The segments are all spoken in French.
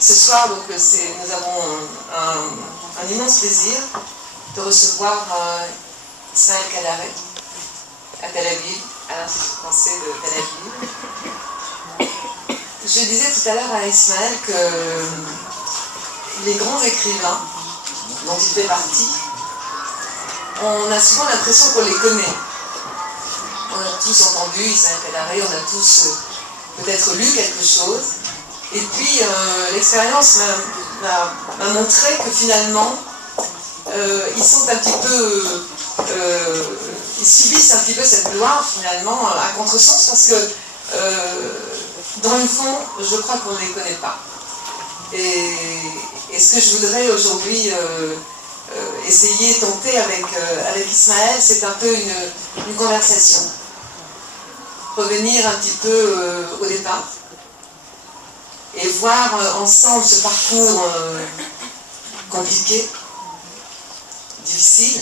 Ce soir, donc, nous avons un immense plaisir de recevoir Ismaël Kadare à Tel Aviv, à l'Institut français de Tel Aviv. Je disais tout à l'heure à Ismaël que les grands écrivains dont il fait partie, on a souvent l'impression qu'on les connaît. On a tous entendu Ismaël Kadare, on a tous peut-être lu quelque chose. Et puis l'expérience m'a montré que finalement, ils sont un petit peu, ils subissent un petit peu cette gloire finalement à contresens parce que dans le fond, je crois qu'on ne les connaît pas. Et ce que je voudrais aujourd'hui essayer, tenter avec Ismaël, c'est un peu une conversation. Revenir un petit peu au départ et voir ensemble ce parcours compliqué, difficile,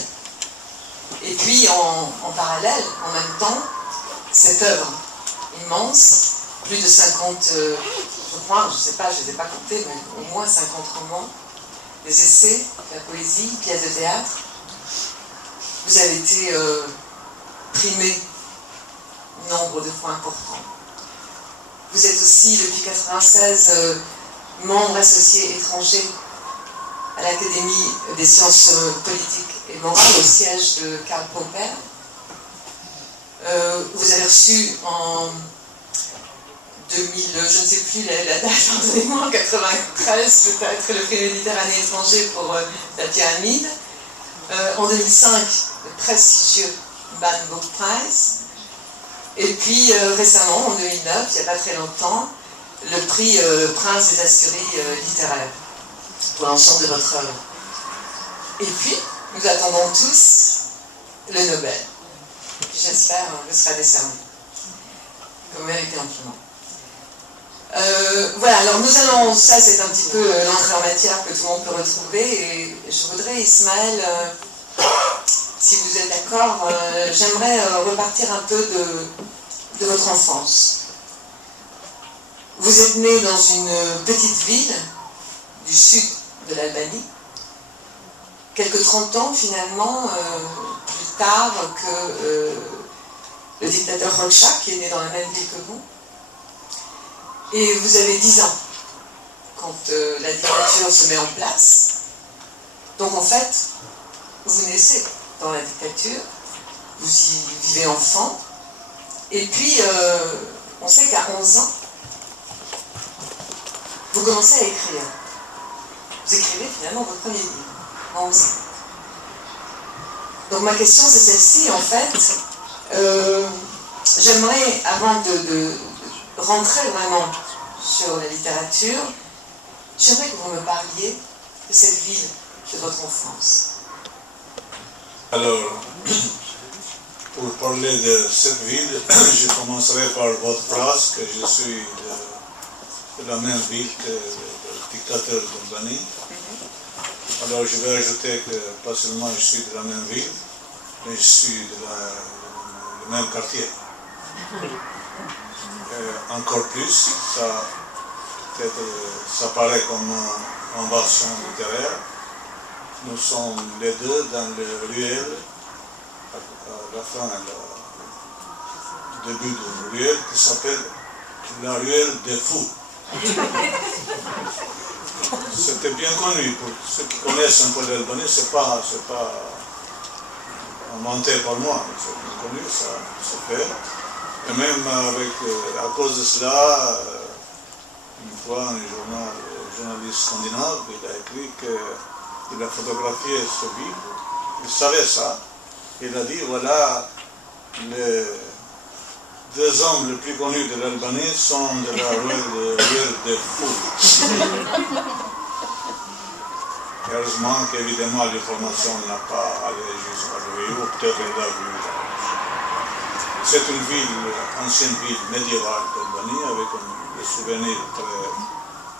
et puis en parallèle, en même temps, cette œuvre immense, plus de 50, je crois, je ne sais pas, je ne les ai pas comptés, mais au moins 50 romans, des essais, de la poésie, pièces de théâtre. Vous avez été primé nombre de fois important. Vous êtes aussi, depuis 1996, membre associé étranger à l'Académie des sciences politiques et morales au siège de Karl Popper. Vous avez reçu en 2000, je ne sais plus la date, pardonnez-moi, en 93 peut-être, le prix Méditerranée étranger pour la pyramide. En 2005, le prestigieux Ban Book Prize. Et puis récemment, en 2009, il n'y a pas très longtemps, le prix Prince des Asturies littéraires pour l'ensemble de votre œuvre. Et puis, nous attendons tous le Nobel, qui j'espère vous sera décerné, que vous méritez amplement. Voilà, alors nous allons, ça c'est un petit peu l'entrée en matière que tout le monde peut retrouver, et je voudrais, Ismaël, si vous êtes d'accord, j'aimerais repartir un peu de votre enfance. Vous êtes né dans une petite ville du sud de l'Albanie, quelques 30 ans finalement plus tard que le dictateur Hoxha, qui est né dans la même ville que vous. Et vous avez 10 ans quand la dictature se met en place. Donc en fait, vous naissez dans la dictature, vous y vivez enfant, et puis on sait qu'à 11 ans, vous commencez à écrire. Vous écrivez finalement votre premier livre, à 11 ans. Donc ma question c'est celle-ci, en fait, j'aimerais, avant de rentrer vraiment sur la littérature, j'aimerais que vous me parliez de cette ville de votre enfance. Alors, pour parler de cette ville, je commencerai par votre phrase que je suis de la même ville que le dictateur d'Albanie. Alors je vais ajouter que pas seulement je suis de la même ville, mais je suis du même quartier. Encore plus, ça paraît comme une version littéraire. Nous sommes les deux dans le ruelle, à la fin, le début de ruelle, qui s'appelle la ruelle des fous. C'était bien connu, pour ceux qui connaissent un peu l'Albanie, c'est pas inventé par moi, c'est bien connu, ça se fait. Et même à cause de cela, une fois, un journaliste scandinave, il a écrit qu'il a photographié ce livre, il savait ça, il a dit, voilà, les 2 hommes les plus connus de l'Albanie sont de la ruelle des fous. Heureusement qu'évidemment l'information n'a pas allé jusqu'à lui, ou peut-être il l'a vu. C'est une ville, ancienne ville médiévale d'Albanie, avec des souvenirs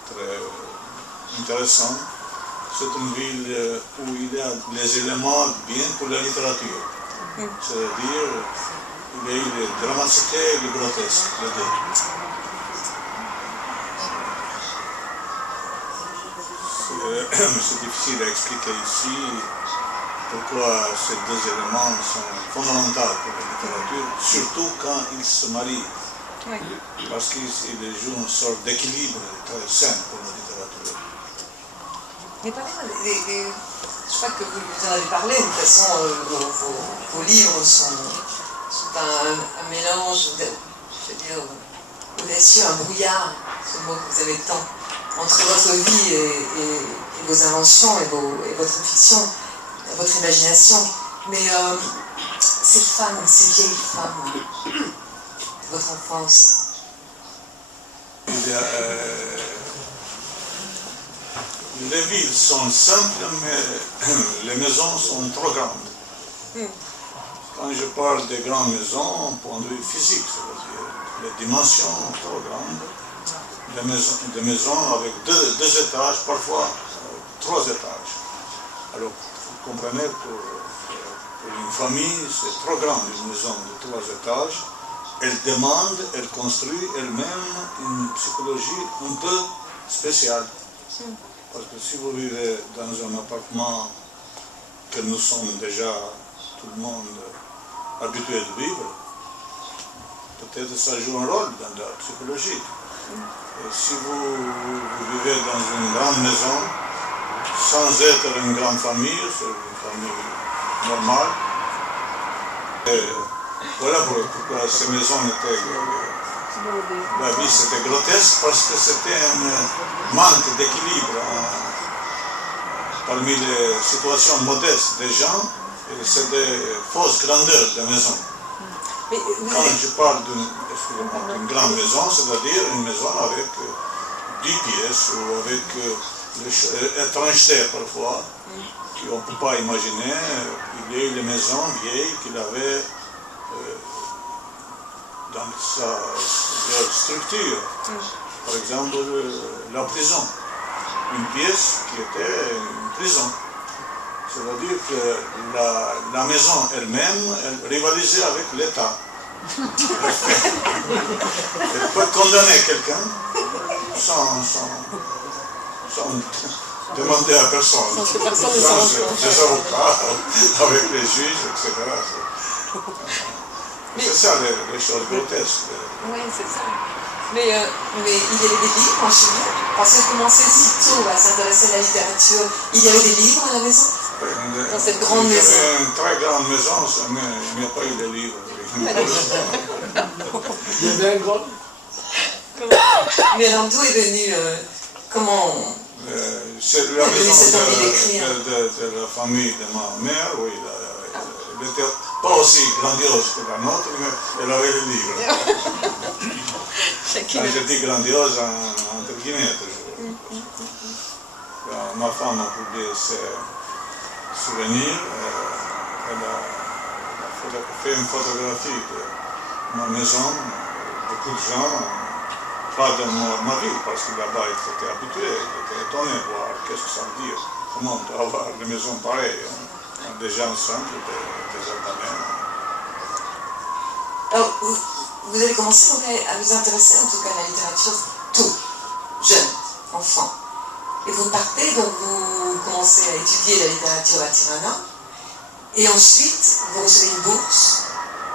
très intéressants. C'est une ville où il y a les éléments bien pour la littérature. C'est-à-dire, il y a eu les dramatiques et les grotesques, les deux. c'est difficile à expliquer ici pourquoi ces deux éléments sont fondamentaux pour la littérature, surtout quand ils se marient. Oui. Parce qu'ils jouent une sorte d'équilibre très sain pour la littérature. Mais parlez-moi je crois que vous en avez parlé, de toute façon, vos livres sont un mélange, je veux dire, audacieux, un brouillard, ce mot que vous avez tant, entre votre vie et vos inventions et votre fiction, votre imagination. Mais ces femmes, ces vieilles femmes, de votre enfance. Les villes sont simples, mais les maisons sont trop grandes. Quand je parle des grandes maisons, au point de vue physique, c'est-à-dire les dimensions trop grandes, des maisons avec deux étages, parfois 3 étages. Alors, vous comprenez, pour une famille, c'est trop grand, une maison de 3 étages. Elle demande, elle construit elle-même une psychologie un peu spéciale. Parce que si vous vivez dans un appartement que nous sommes déjà, tout le monde, habitués de vivre, peut-être ça joue un rôle dans la psychologie. Et si vous vivez dans une grande maison, sans être une grande famille, c'est une famille normale, et voilà pourquoi ces maisons étaient... La vie c'était grotesque parce que c'était un manque d'équilibre parmi les situations modestes des gens, et c'est des fausses grandeurs de maison. Quand je parle d'une grande maison, c'est-à-dire une maison avec 10 pièces ou avec étrangeté parfois, qu'on ne peut pas imaginer. Il y a eu des maisons vieilles qu'il avait dans leur structure. Par exemple, la prison. Une pièce qui était une prison. C'est-à-dire que la maison elle-même, elle rivalisait avec l'État. Elle peut condamner quelqu'un sans demander à personne. Sans des avocats, avec les juges, etc. C'est ça les choses grotesques. Oui, c'est ça. Mais il y avait des livres en Chine, parce que commençait si tôt à s'intéresser à la littérature. Il y avait des livres à la maison, dans cette grande maison. C'était une très grande maison, mais il n'y a pas eu de livres. Il y avait un grand... Mais alors d'où est venu, comment... C'est la maison de la famille de ma mère, oui. Elle n'était pas aussi grandiose que la nôtre, mais elle avait le livre. Quand je dis grandiose, entre guillemets toujours. Ma femme a publié ses souvenirs. Elle a fait une photographie de ma maison. Beaucoup de gens, pas de ma ville, parce que là-bas ils étaient habitués, ils étaient étonnés de voir qu'est-ce que ça veut dire. Comment on peut avoir des maisons pareilles, des gens simples, des Albanais. Alors, vous avez commencé donc à vous intéresser en tout cas à la littérature tôt, jeune, enfant. Et vous partez, donc vous commencez à étudier la littérature à Tirana, et ensuite vous recevez une bourse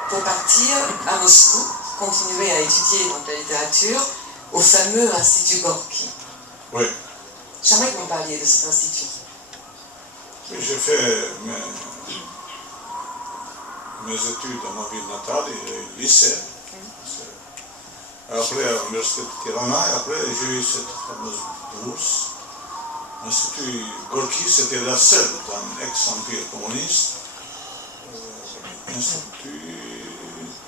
pour partir à Moscou, continuer à étudier donc, la littérature au fameux Institut Gorky. Oui. J'aimerais que vous me parliez de cet institut. Oui, j'ai fait mes études dans ma ville natale, et lycée. Après, à l'université de Tirana, et après, j'ai eu cette fameuse bourse. L'Institut Gorky, c'était la seule dans l'ex-empire communiste. Institut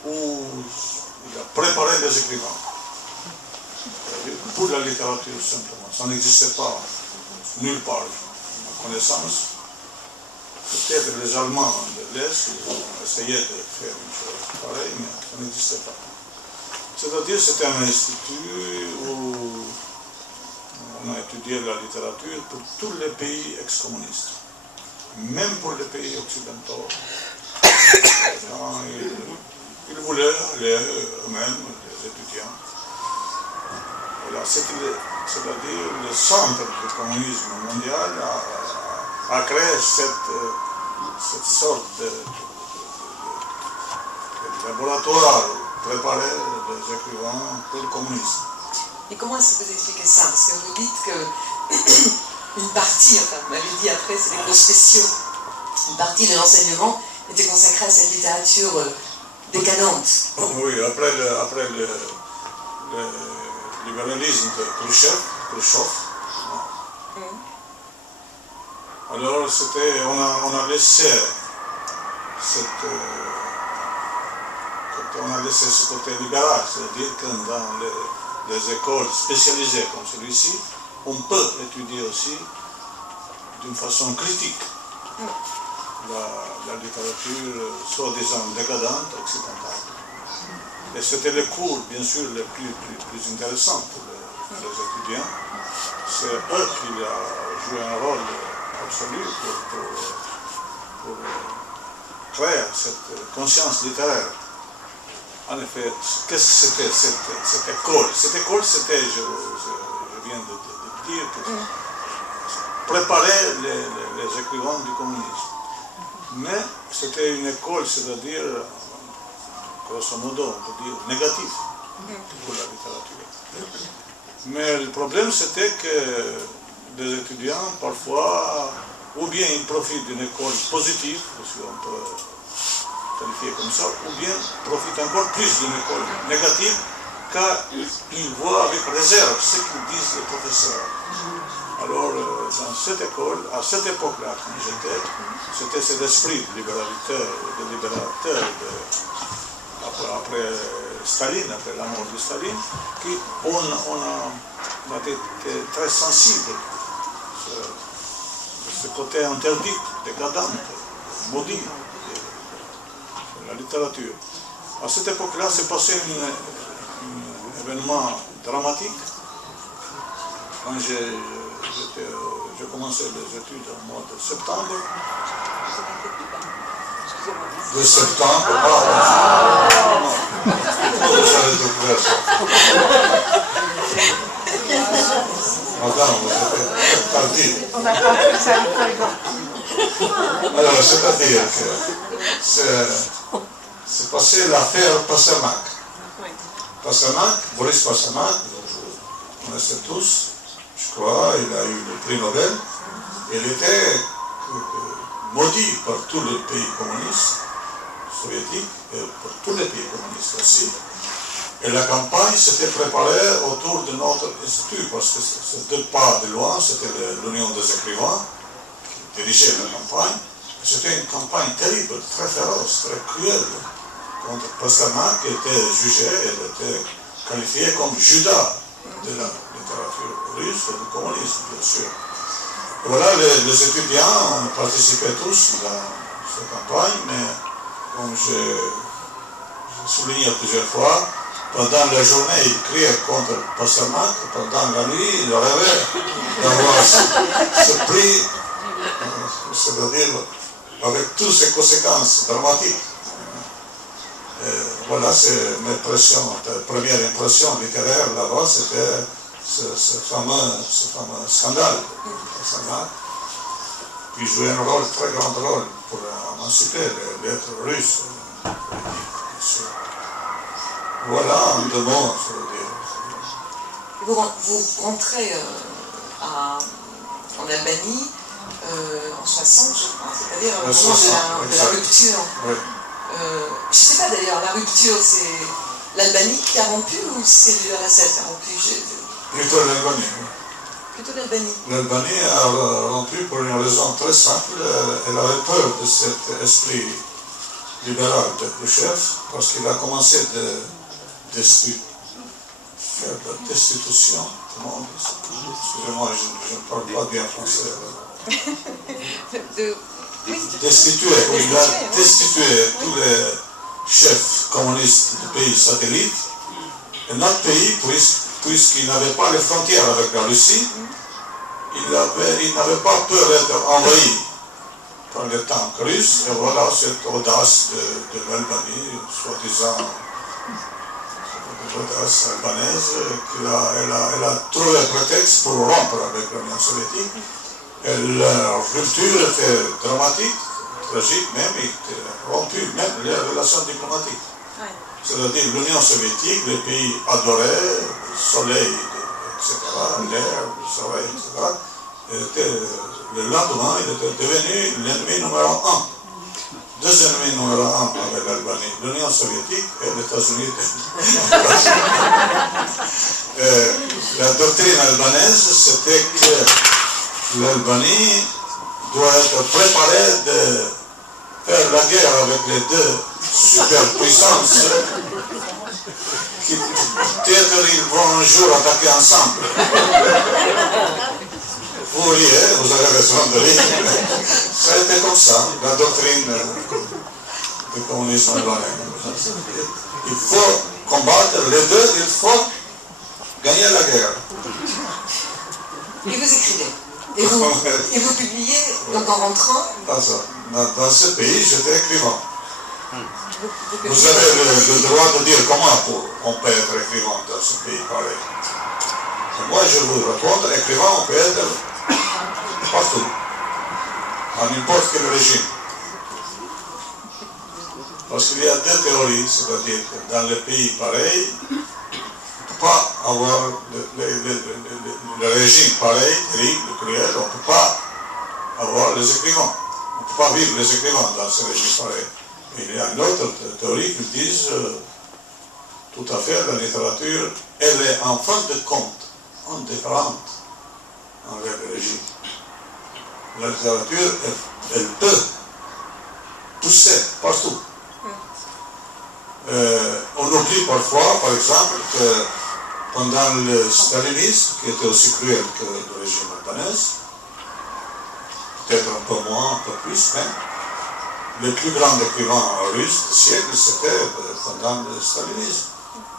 où il a préparé des écrivains. Pour la littérature, simplement. Ça n'existait pas nulle part, à ma connaissance. Peut-être les Allemands de l'Est ont essayé de faire une chose pareille, mais ça n'existait pas. C'est-à-dire c'était un institut où on a étudié la littérature pour tous les pays ex-communistes, même pour les pays occidentaux. Ils voulaient aller eux-mêmes, les étudiants, c'est-à-dire le centre du communisme mondial a créé cette sorte de laboratoire préparé des écrivains pour le communisme. Et comment est-ce que vous expliquez ça? Parce que vous dites que une partie, enfin vous m'avez dit après, c'est des cours spéciaux, une partie de l'enseignement était consacrée à cette littérature décadente. Oui, après le libéralisme de Khrushchev, alors on a laissé ce côté libéral, c'est-à-dire que dans les écoles spécialisées comme celui-ci, on peut étudier aussi d'une façon critique la littérature soi-disant décadente occidentale. Et c'était le cours, bien sûr, le plus intéressant pour les étudiants. C'est eux qui ont joué un rôle absolu pour créer cette conscience littéraire. En effet, qu'est-ce que c'était cette école? Cette école, c'était, je viens de dire, que préparer les écrivains du communisme. Mais c'était une école, c'est-à-dire, grosso modo, on peut dire, négative pour la littérature. Mais le problème, c'était que les étudiants, parfois, ou bien ils profitent d'une école positive, si on peut qualifier comme ça, ou bien profitent encore plus d'une école négative, car ils voient avec réserve ce qu'ils disent les professeurs. Alors, dans cette école, à cette époque-là, quand j'étais, c'était cet esprit de libérateur, après Staline, après la mort de Staline, qu'on a été très sensible de ce côté interdit, décadent, maudit de la littérature. À cette époque-là, s'est passé un événement dramatique. Quand j'ai commencé les études au mois de septembre. De septembre, vous avez découvert ça. Madame, vous êtes tardive. On n'a pas fait ça. Alors, c'est-à-dire que c'est passé l'affaire Pasternak. Pasternak, Boris Pasternak, vous connaissez tous, je crois, il a eu le prix Nobel. Il était maudit par tous les pays communistes, soviétiques, et par tous les pays communistes aussi. Et la campagne s'était préparée autour de notre institut, parce que c'était pas de loin, c'était l'Union des écrivains qui dirigeait la campagne. C'était une campagne terrible, très féroce, très cruelle, contre Pasternak, qui était jugé, elle était qualifiée comme Judas de la littérature russe et du communisme, bien sûr. Et voilà, les étudiants ont participé tous dans cette campagne, mais comme j'ai souligné plusieurs fois, pendant la journée, ils criaient contre Pasternak, pendant la nuit, ils rêvaient d'avoir ce prix, c'est-à-dire avec toutes ces conséquences dramatiques. Et voilà, c'est ma première impression littéraire là-bas, c'était ce fameux scandale de Pasternak, qui jouait un rôle, très grand rôle pour émanciper les lettres russes. Voilà, en deux mots, je veux dire. Vous rentrez en Albanie en 60, je crois, c'est-à-dire au moment de la rupture. Oui. Je ne sais pas d'ailleurs, la rupture, c'est l'Albanie qui a rompu ou c'est l'URSS qui a rompu? Plutôt l'Albanie. Plutôt l'Albanie. L'Albanie a rompu pour une raison très simple. Elle avait peur de cet esprit libéral de Khrushchev, parce qu'il a commencé faire de la destitution. Excusez-moi, je ne parle pas bien français. Destituer, oui, il a destitué tous les chefs communistes du pays satellite. Et notre pays, puisqu'il n'avait pas les frontières avec la Russie, il n'avait pas peur d'être envahi par les tanks russes. Et voilà cette audace de l'Albanie, soi-disant poétesse albanaise, elle a trouvé un prétexte pour rompre avec l'Union soviétique. Et leur rupture était dramatique, tragique même, et rompue même les relations diplomatiques. Ouais. C'est-à-dire l'Union soviétique, les pays adoraient le soleil, etc., l'air, le soleil, etc. Le lendemain, il était devenu l'ennemi numéro un. Deux ennemis numéro un avec l'Albanie, l'Union soviétique et les États-Unis. La doctrine albanaise, c'était que l'Albanie doit être préparée de faire la guerre avec les deux superpuissances qui peut-être ils vont un jour attaquer ensemble. Vous riez, vous avez raison de rire. Ça a été comme ça, la doctrine du communisme albanais. Il faut combattre les deux, il faut gagner la guerre. Et vous écrivez. Et vous publiez, donc en rentrant. Dans ce pays, j'étais écrivain. Vous avez le droit de dire comment on peut être écrivain dans ce pays pareil. Moi, je vous raconte, écrivain, on peut être partout, à n'importe quel régime. Parce qu'il y a deux théories, c'est-à-dire que dans les pays pareils, on ne peut pas avoir le régime pareil, terrible, cruel, on ne peut pas avoir les écrivains. On ne peut pas vivre les écrivains dans ce régime pareil. Il y a une autre théorie qui dit tout à fait la littérature, elle est en fin de compte, indifférente envers le régime. La littérature, elle peut pousser partout. On oublie parfois, par exemple, que pendant le stalinisme, qui était aussi cruel que le régime albanais, peut-être un peu moins, un peu plus même, le plus grand écrivain russe du siècle, c'était pendant le stalinisme.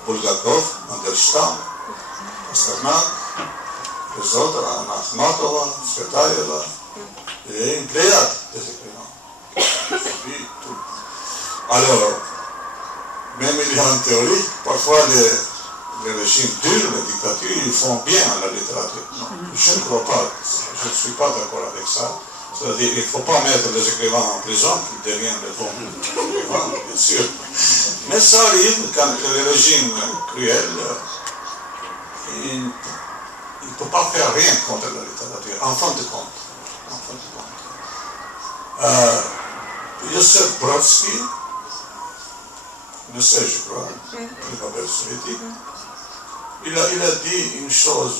Bulgakov, Mandelstam, Pasternak, les autres, Anna Akhmatova, Svetaeva, il y a une pléiade des écrivains. Alors, même il y a une théorie, parfois les régimes durs, les dictatures, ils font bien à la littérature. Non, je ne crois pas, je ne suis pas d'accord avec ça. C'est-à-dire qu'il ne faut pas mettre les écrivains en prison, qu'ils deviennent de bons écrivains, bien sûr. Mais ça arrive quand les régimes cruels, il ne peut pas faire rien contre la littérature, en fin de compte. Joseph Brodsky, sais, je crois, le papel soviétique, il a dit une chose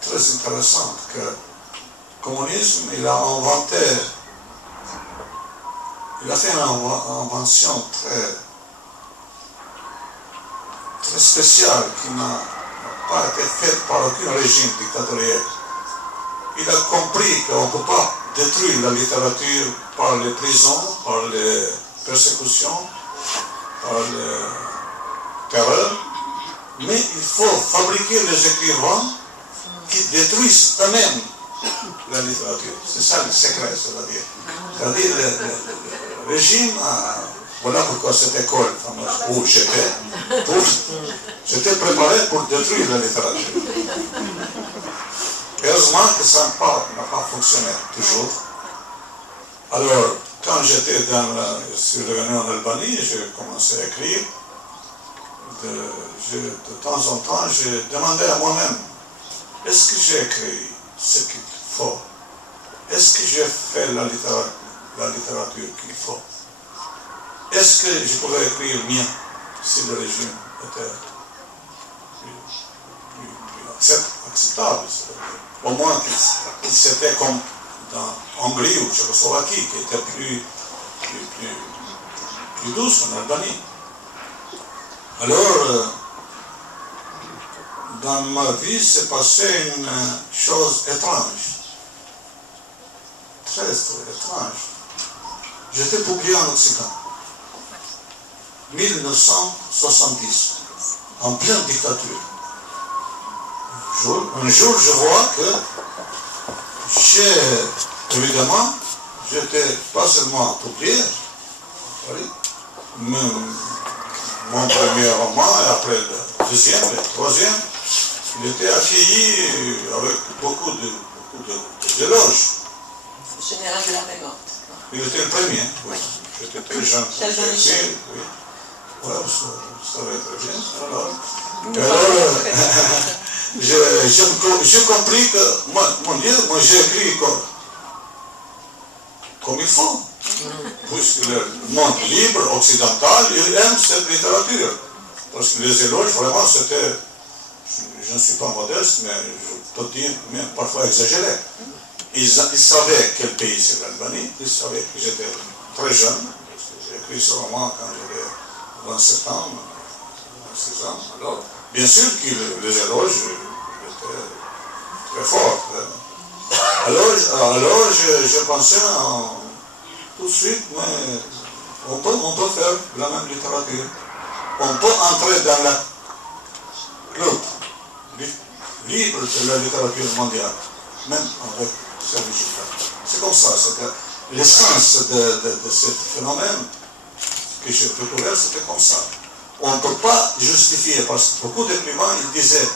très intéressante, que le communisme, il a fait une invention très spéciale qui n'a pas été faite par aucun régime dictatorial. Il a compris qu'on ne peut pas détruire la littérature par les prisons, par les persécutions, par les terreurs, mais il faut fabriquer les écrivains qui détruisent eux-mêmes la littérature. C'est ça le secret, c'est-à-dire. C'est-à-dire le régime, voilà pourquoi cette école fameuse où j'étais préparé pour détruire la littérature. Heureusement que ça n'a pas fonctionné toujours. Alors, quand j'étais je suis revenu en Albanie, j'ai commencé à écrire. De temps en temps, j'ai demandé à moi-même, est-ce que j'ai écrit ce qu'il faut? Est-ce que j'ai fait la littérature qu'il faut? Est-ce que je pouvais écrire mieux si le régime était plus acceptable? Au moins que c'était comme en Hongrie ou Tchécoslovaquie, qui était plus douce en Albanie. Alors, dans ma vie, s'est passé une chose étrange. Très étrange. J'étais publié en Occident. 1970, en pleine dictature. Un jour, je vois que, évidemment, j'étais pas seulement publié, mon premier roman est après le deuxième, le troisième, il était accueilli avec beaucoup d'éloges. Général de l'armée morte. Il était le premier, oui. J'étais très jeune. Calvin Michel. Oui. Ouais, ça va très bien. Alors, j'ai compris que, mon Dieu, moi j'ai écrit comme il faut. Puisque le monde libre, occidental, il aime cette littérature. Parce que les éloges, vraiment, c'était, je ne suis pas modeste, mais je peux dire, même parfois exagéré. Ils savaient quel pays c'est l'Albanie, ils savaient que j'étais très jeune, parce que j'ai écrit ce roman quand j'avais 27 ans, 26 ans. Alors, bien sûr que les éloges étaient très forts. Alors je pensais tout de suite, mais on peut faire la même littérature. On peut entrer dans la club libre de la littérature mondiale, même avec ce résultat. C'est comme ça, c'est l'essence de ce phénomène que j'ai découvert, c'était comme ça. On ne peut pas justifier, parce que beaucoup d'écrivains, ils disaient,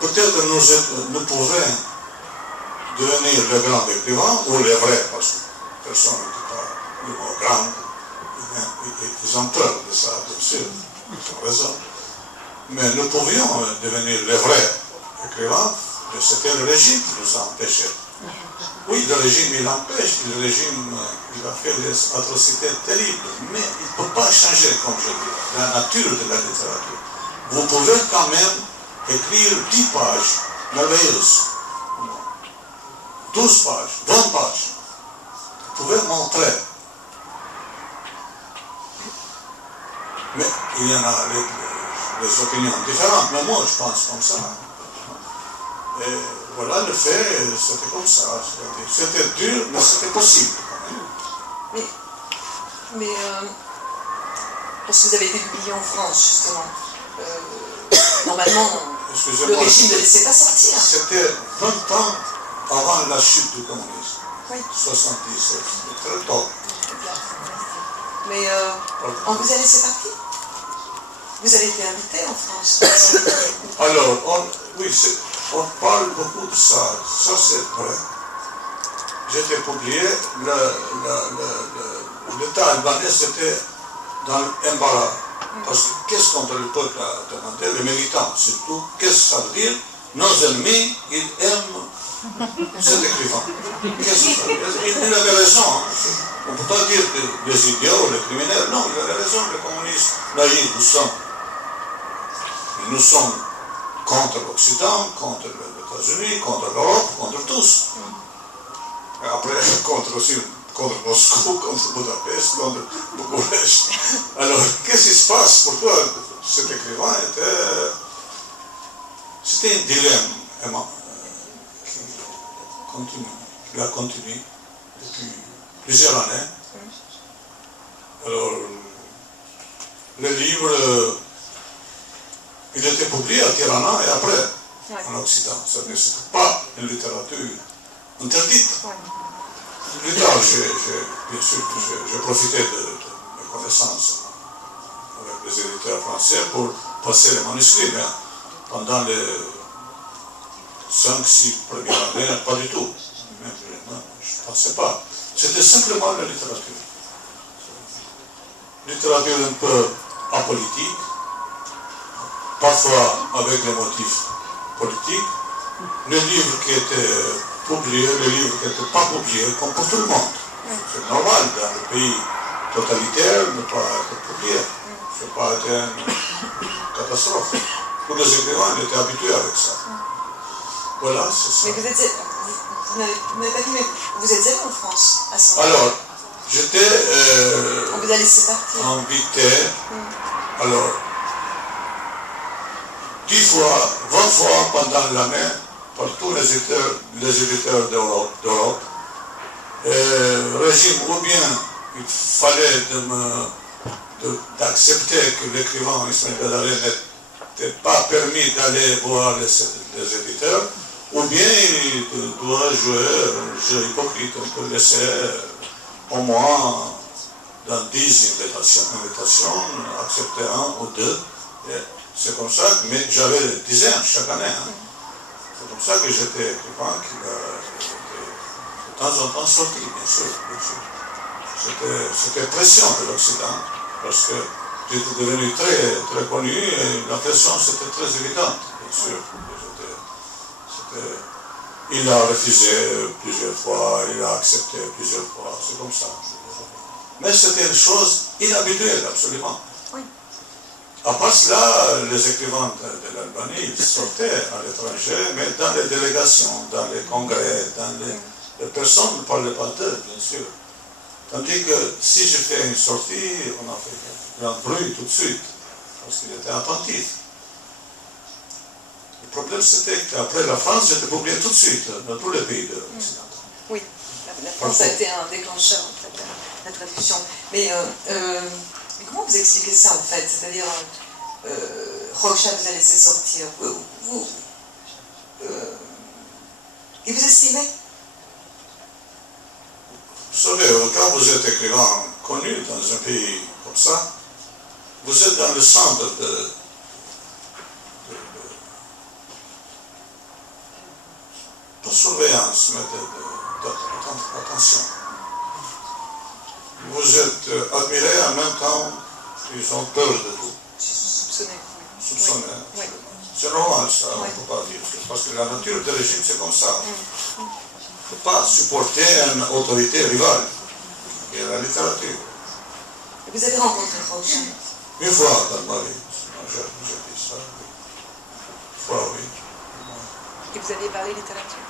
peut-être nous pouvions devenir les grands écrivains, ou les vrais, parce que personne n'était pas grand. Ils ont peur de ça, bien sûr, ils ont raison. Mais nous pouvions devenir les vrais écrivains, mais c'était le régime qui nous empêchait. Oui, le régime, il empêche, le régime, il a fait des atrocités terribles, mais il ne peut pas changer, comme je dis, la nature de la littérature. Vous pouvez quand même écrire 10 pages merveilleuses, 12 pages, 20 pages. Vous pouvez montrer. Mais il y en a les opinions différentes, mais moi je pense comme ça. Et voilà, le fait, c'était comme ça. C'était dur, mais c'était possible quand même. Mais parce que vous avez été publié en France, justement, normalement, le régime ne laissait pas sortir. C'était 20 ans avant la chute du communisme. Oui. 77, c'était très tôt. Mais on vous a laissé partir. Vous avez été invité en France. Alors, oui, on parle beaucoup de ça. Ça, c'est vrai. J'étais publié, l'État albanais, c'était dans l'embarras. Parce que qu'est-ce qu'on le peuple a demandé, les militants surtout, qu'est-ce que ça veut dire? Nos ennemis, ils aiment cet écrivain. Qu'est-ce que ça veut dire? Il avait raison. Hein. On ne peut pas dire que les idiots, les criminels, non, il avait raison, les communistes naïfs, nous sommes contre l'Occident, contre les États-Unis, contre l'Europe, contre tous. Et après, contre Moscou, contre Budapest, contre Bucarest. Alors, qu'est-ce qui se passe? Pourquoi cet écrivain était... C'était un dilemme qui continue. Il a continué depuis plusieurs années. Alors, le livre... Il était publié à Tirana et après, en Occident. Ce n'était pas une littérature interdite. Plus tard, bien sûr, j'ai profité de mes connaissances avec les éditeurs français pour passer les manuscrits, mais pendant les 5-6 premières années, pas du tout. Même, je ne pensais pas. C'était simplement la littérature. Littérature un peu apolitique, parfois avec des motifs politiques. Les livres qui étaient publiés, les livres qui n'étaient pas publiés, comme pour tout le monde. C'est normal dans le pays totalitaire ne pas être publié. Ce n'est pas été une catastrophe. Pour les écrivains, ils étaient habitués avec ça. Voilà, c'est ça. Mais vous n'avez pas dit, mais vous êtes allé en France à ce moment-là. Alors, j'étais on vous a laissé partir. invité. Alors, 10 fois, 20 fois pendant l'année, par tous les éditeurs d'Europe. Le régime, ou bien il fallait d'accepter que l'écrivain Ismaël Kadare n'était pas permis d'aller voir les éditeurs, ou bien il doit jouer un jeu hypocrite, on peut laisser au moins dans 10 invitations, accepter 1 ou 2, et C'est comme ça, mais j'avais 10 ans chaque année. Hein. C'est comme ça que j'étais écrivain qui de temps en temps sorti, bien sûr. C'était pression de l'Occident, parce que j'étais devenu très connu et la pression c'était très évidente, bien sûr. Il a refusé plusieurs fois, il a accepté plusieurs fois, c'est comme ça. Mais c'était une chose inhabituelle, absolument. Oui. À part cela, les écrivains de l'Albanie, ils sortaient à l'étranger, mais dans les délégations, dans les congrès, les personnes ne parlaient pas d'eux, bien sûr. Tandis que si je fais une sortie, on a fait un bruit tout de suite, parce qu'il était attentif. Le problème, c'était qu'après la France, j'étais publié tout de suite dans tous les pays de l'Occident. Oui, la France a été un déclencheur, en fait, la traduction. Mais comment vous expliquez ça, en fait? C'est-à-dire, Rocha vous a laissé sortir. Et vous estimez? Vous savez, quand vous êtes écrivain connu dans un pays comme ça, vous êtes dans le centre de surveillance, mais d'attention. Vous êtes admiré en même temps, ils ont peur de vous. Soupçonné. Soupçonné. Oui. C'est normal, ça, on Oui. ne peut pas dire. Parce que la nature du régime, c'est comme ça. On ne peut pas supporter une autorité rivale. Et la littérature. Et vous avez rencontré Rocha? Une fois dans ma vie, j'ai dit ça. Une fois, oui. Et vous aviez parlé littérature?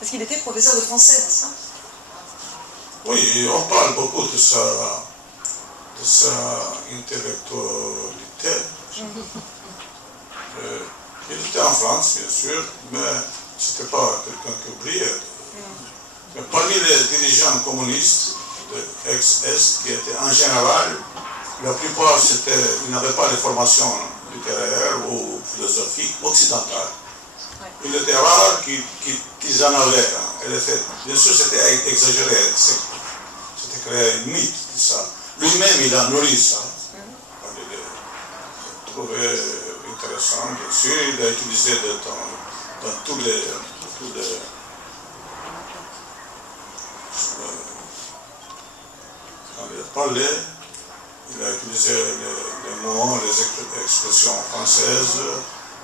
Parce qu'il était professeur de français, n'est-ce pas? Oui, on parle beaucoup de sa intellectualité. Il était en France, bien sûr, mais ce n'était pas quelqu'un qui brillait. Mais parmi les dirigeants communistes de ex-Est, qui étaient en général, la plupart, ils n'avaient pas de formation littéraire ou philosophique occidentale. Il était rare qu'ils en avaient. Bien sûr, c'était exagéré. C'était créé une mythe de ça. Lui-même, il a nourri ça. Il l'a trouvé intéressant, bien sûr. Il a utilisé dans tous les quand il a parlé, il a utilisé les mots, les expressions françaises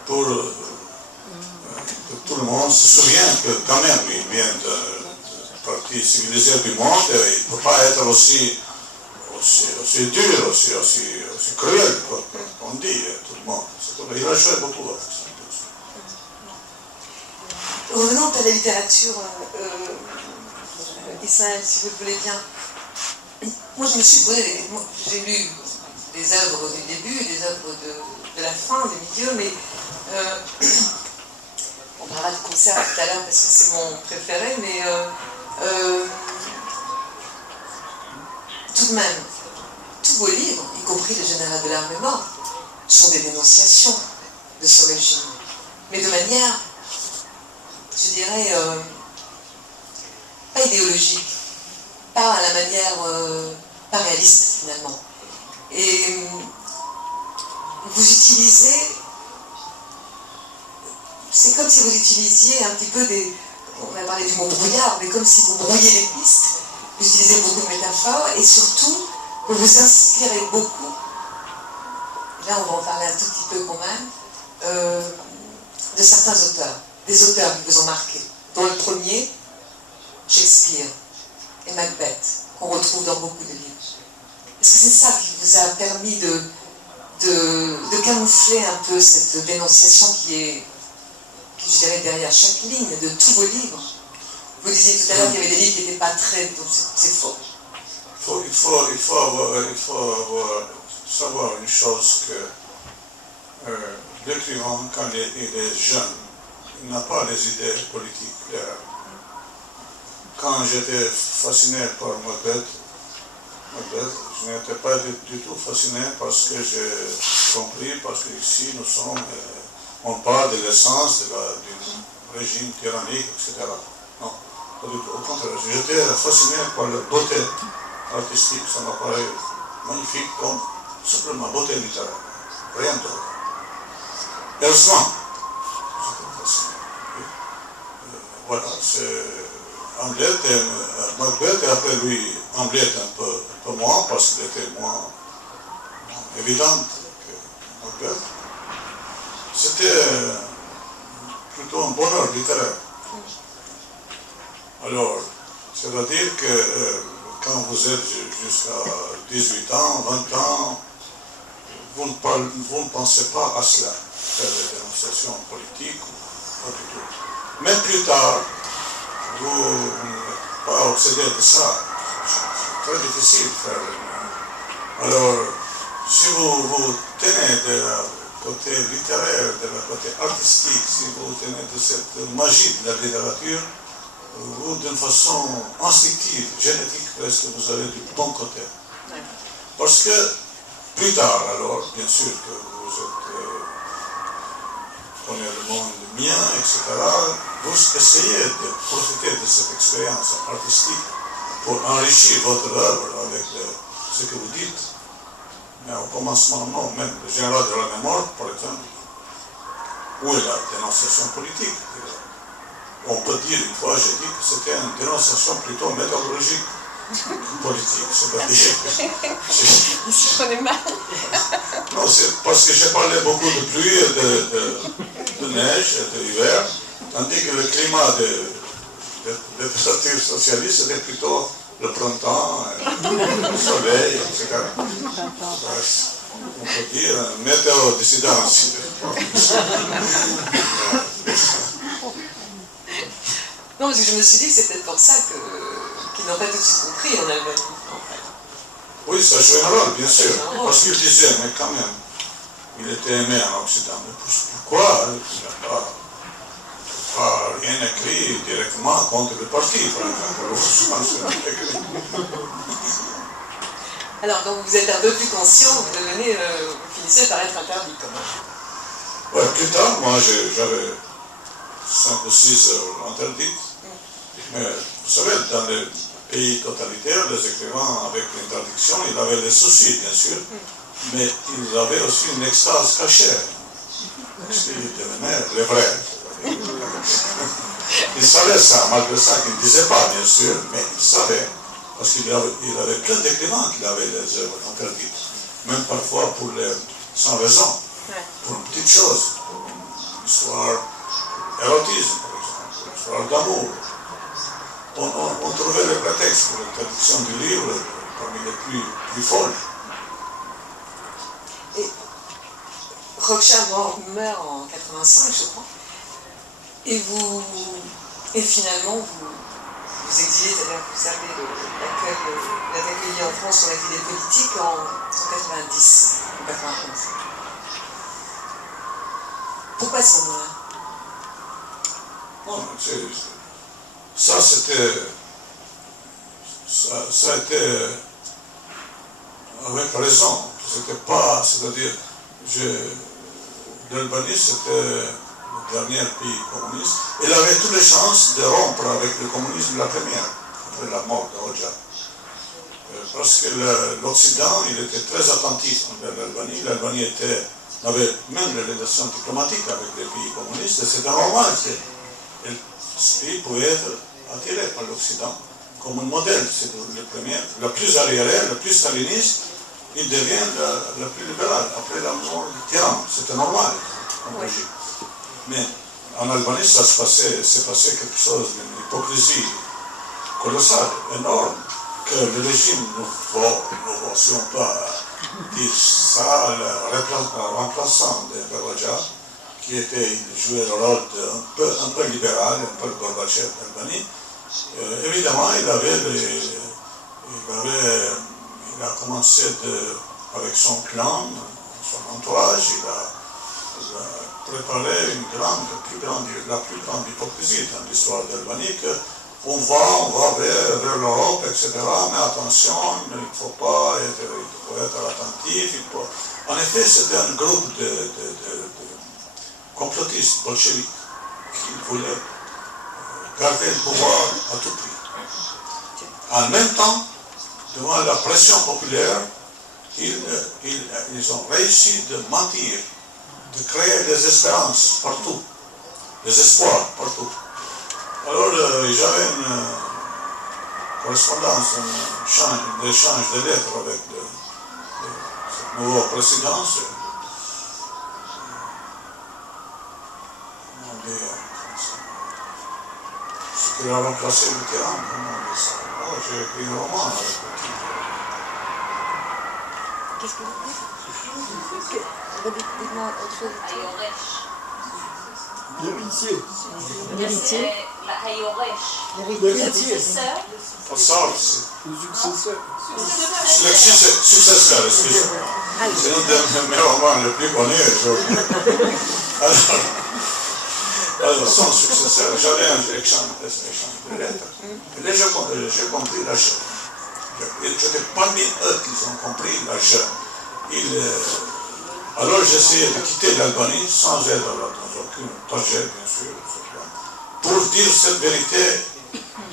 pour que tout le monde se souvienne que quand même il vient de partie civilisée du monde et il ne peut pas être aussi dur, aussi cruel qu'on dit tout le monde. Il a joué beaucoup avec ça. Revenons à la littérature, Ismaël, si vous le voulez bien. Moi, je me suis posé, j'ai lu des œuvres du début, des œuvres de la fin, du milieu, mais on parlera de concert tout à l'heure parce que c'est mon préféré, mais tout de même, tous vos livres, y compris Le Général de l'armement, sont des dénonciations de ce régime, mais de manière, je dirais, pas idéologique, pas à la manière, pas réaliste finalement. Et vous utilisez, c'est comme si vous utilisiez un petit peu on a parlé du mot brouillard, mais comme si vous brouilliez les pistes, vous utilisez beaucoup de métaphores et surtout, vous vous inspirez beaucoup, là on va en parler un tout petit peu quand même, de certains auteurs, des auteurs qui vous ont marqué, dont le premier, Shakespeare et Macbeth, qu'on retrouve dans beaucoup de livres. Est-ce que c'est ça qui vous a permis de camoufler un peu cette dénonciation qui je dirais, derrière chaque ligne de tous vos livres? Vous disiez tout à l'heure qu'il y avait des livres qui n'étaient pas très... Donc c'est faux. Il faut savoir une chose que l'écrivain, quand il est jeune, il n'a pas les idées politiques claires. Quand j'étais fasciné par Macbeth, je n'étais pas du tout fasciné parce que j'ai compris, parce qu'ici on parle de l'essence du régime tyrannique, etc. Non, pas du tout. Au contraire, j'étais fasciné par la beauté artistique, ça m'apparaît magnifique comme simplement beauté littéraire, rien d'autre. Heureusement, voilà, c'est Hamlet et Macbeth, et après lui, Hamlet un peu moins, parce qu'il était moins évident que Macbeth. C'était plutôt un bonheur littéraire. Alors, c'est-à-dire que quand vous êtes jusqu'à 18 ans, 20 ans, vous ne pensez pas à cela, faire des dénonciations politiques, pas du tout. Même plus tard, vous n'êtes pas obsédé de ça. C'est très difficile de faire. Alors, si vous tenez de la côté littéraire, de la côté artistique, si vous tenez de cette magie de la littérature, vous, d'une façon instinctive, génétique presque, vous avez du bon côté. Parce que plus tard, alors, bien sûr que vous connaissez le monde mien, etc., vous essayez de profiter de cette expérience artistique pour enrichir votre œuvre avec ce que vous dites. Mais au commencement, non, même le général de la mémoire, par exemple, où est la dénonciation politique? On peut dire, une fois, j'ai dit que c'était une dénonciation plutôt méthodologique politique, c'est-à-dire... Il se prenait mal. Non, c'est parce que j'ai parlé beaucoup de pluie, de neige, et d'hiver, tandis que le climat de littérature socialiste était plutôt le printemps, le soleil, etc. On peut dire météo-dissidence. Non, parce que je me suis dit que c'est peut-être pour ça qu'ils n'ont pas tout de suite compris en Allemagne. En fait. Oui, ça joue un rôle, bien sûr. Parce qu'il disait, mais quand même, il était aimé en Occident. Mais pourquoi il n'a pas rien écrit directement contre le parti, par exemple? Alors, donc vous êtes un peu plus conscient, vous finissez par être interdit quand même. Oui, plus tard, moi j'avais 5 ou 6 œuvres interdites. Mais vous savez, dans les pays totalitaires, les écrivains avec l'interdiction, ils avaient des soucis, bien sûr, mais ils avaient aussi une extase cachée. Parce qu'ils devenaient les vrais. Ils savaient ça, malgré ça qu'ils ne disaient pas, bien sûr, mais ils savaient. Parce qu'il y avait plein d'écrivains qui avaient les œuvres interdites. Même parfois sans raison, pour une petite chose. Histoire érotisme, par exemple, histoire d'amour. On trouvait le prétexte pour l'interdiction du livre parmi les plus folles. Et Rothschild meurt en 85, je crois. Et finalement, vous exilez, c'est-à-dire que vous avez accueilli en France son exilé politique en 90, en 91. Pourquoi ce moment-là? Non, ça a été avec raison. C'était pas, c'est-à-dire, l'Albanie c'était le dernier pays communiste. Il avait toutes les chances de rompre avec le communisme la première, après la mort de Hoxha. Parce que l'Occident, il était très attentif envers l'Albanie. L'Albanie avait même des relations diplomatiques avec les pays communistes, et c'était normal. Ce pays pouvait être attiré par l'Occident comme un modèle. C'est le premier, le plus arriéré, le plus staliniste, il devient le plus libéral après la mort du tyran. C'était normal en Belgique. Mais en Albanie, c'est passé quelque chose d'une hypocrisie colossale, énorme, que le régime, nous ne voicions pas dire ça, le remplaçant de Hoxha, qui jouait le rôle un peu libéral, un peu le Gorbatchev d'Albanie. Évidemment, il a commencé avec son clan, son entourage, il a préparé la plus grande hypocrisie dans l'histoire d'Albanie, qu'on va vers l'Europe, etc., mais attention, il ne faut pas être attentif. En effet, c'était un groupe de complotistes bolcheviques qui voulaient garder le pouvoir à tout prix. En même temps, devant la pression populaire, ils ont réussi de mentir de créer des espérances partout, des espoirs partout. Alors j'avais une correspondance, un échange de lettres avec cette nouvelle présidence. Comment dire, ce qui a remplacé Mitterrand, comment on dit ça. Alors j'ai écrit un roman avec le titre. Qu'est-ce que vous dites? Dites-moi autre chose. L'héritier. L'héritier. L'héritier. Pas ça aussi. Le successeur. Le successeur, excusez-moi. C'est un de mes romans les plus connus aujourd'hui. Alors, son successeur, j'avais un échange de lettres. Et là, j'ai compris la chose. J'étais parmi eux qui ont compris la chose. Alors, j'essayais de quitter l'Albanie sans être dans aucune projet, bien sûr, pour dire cette vérité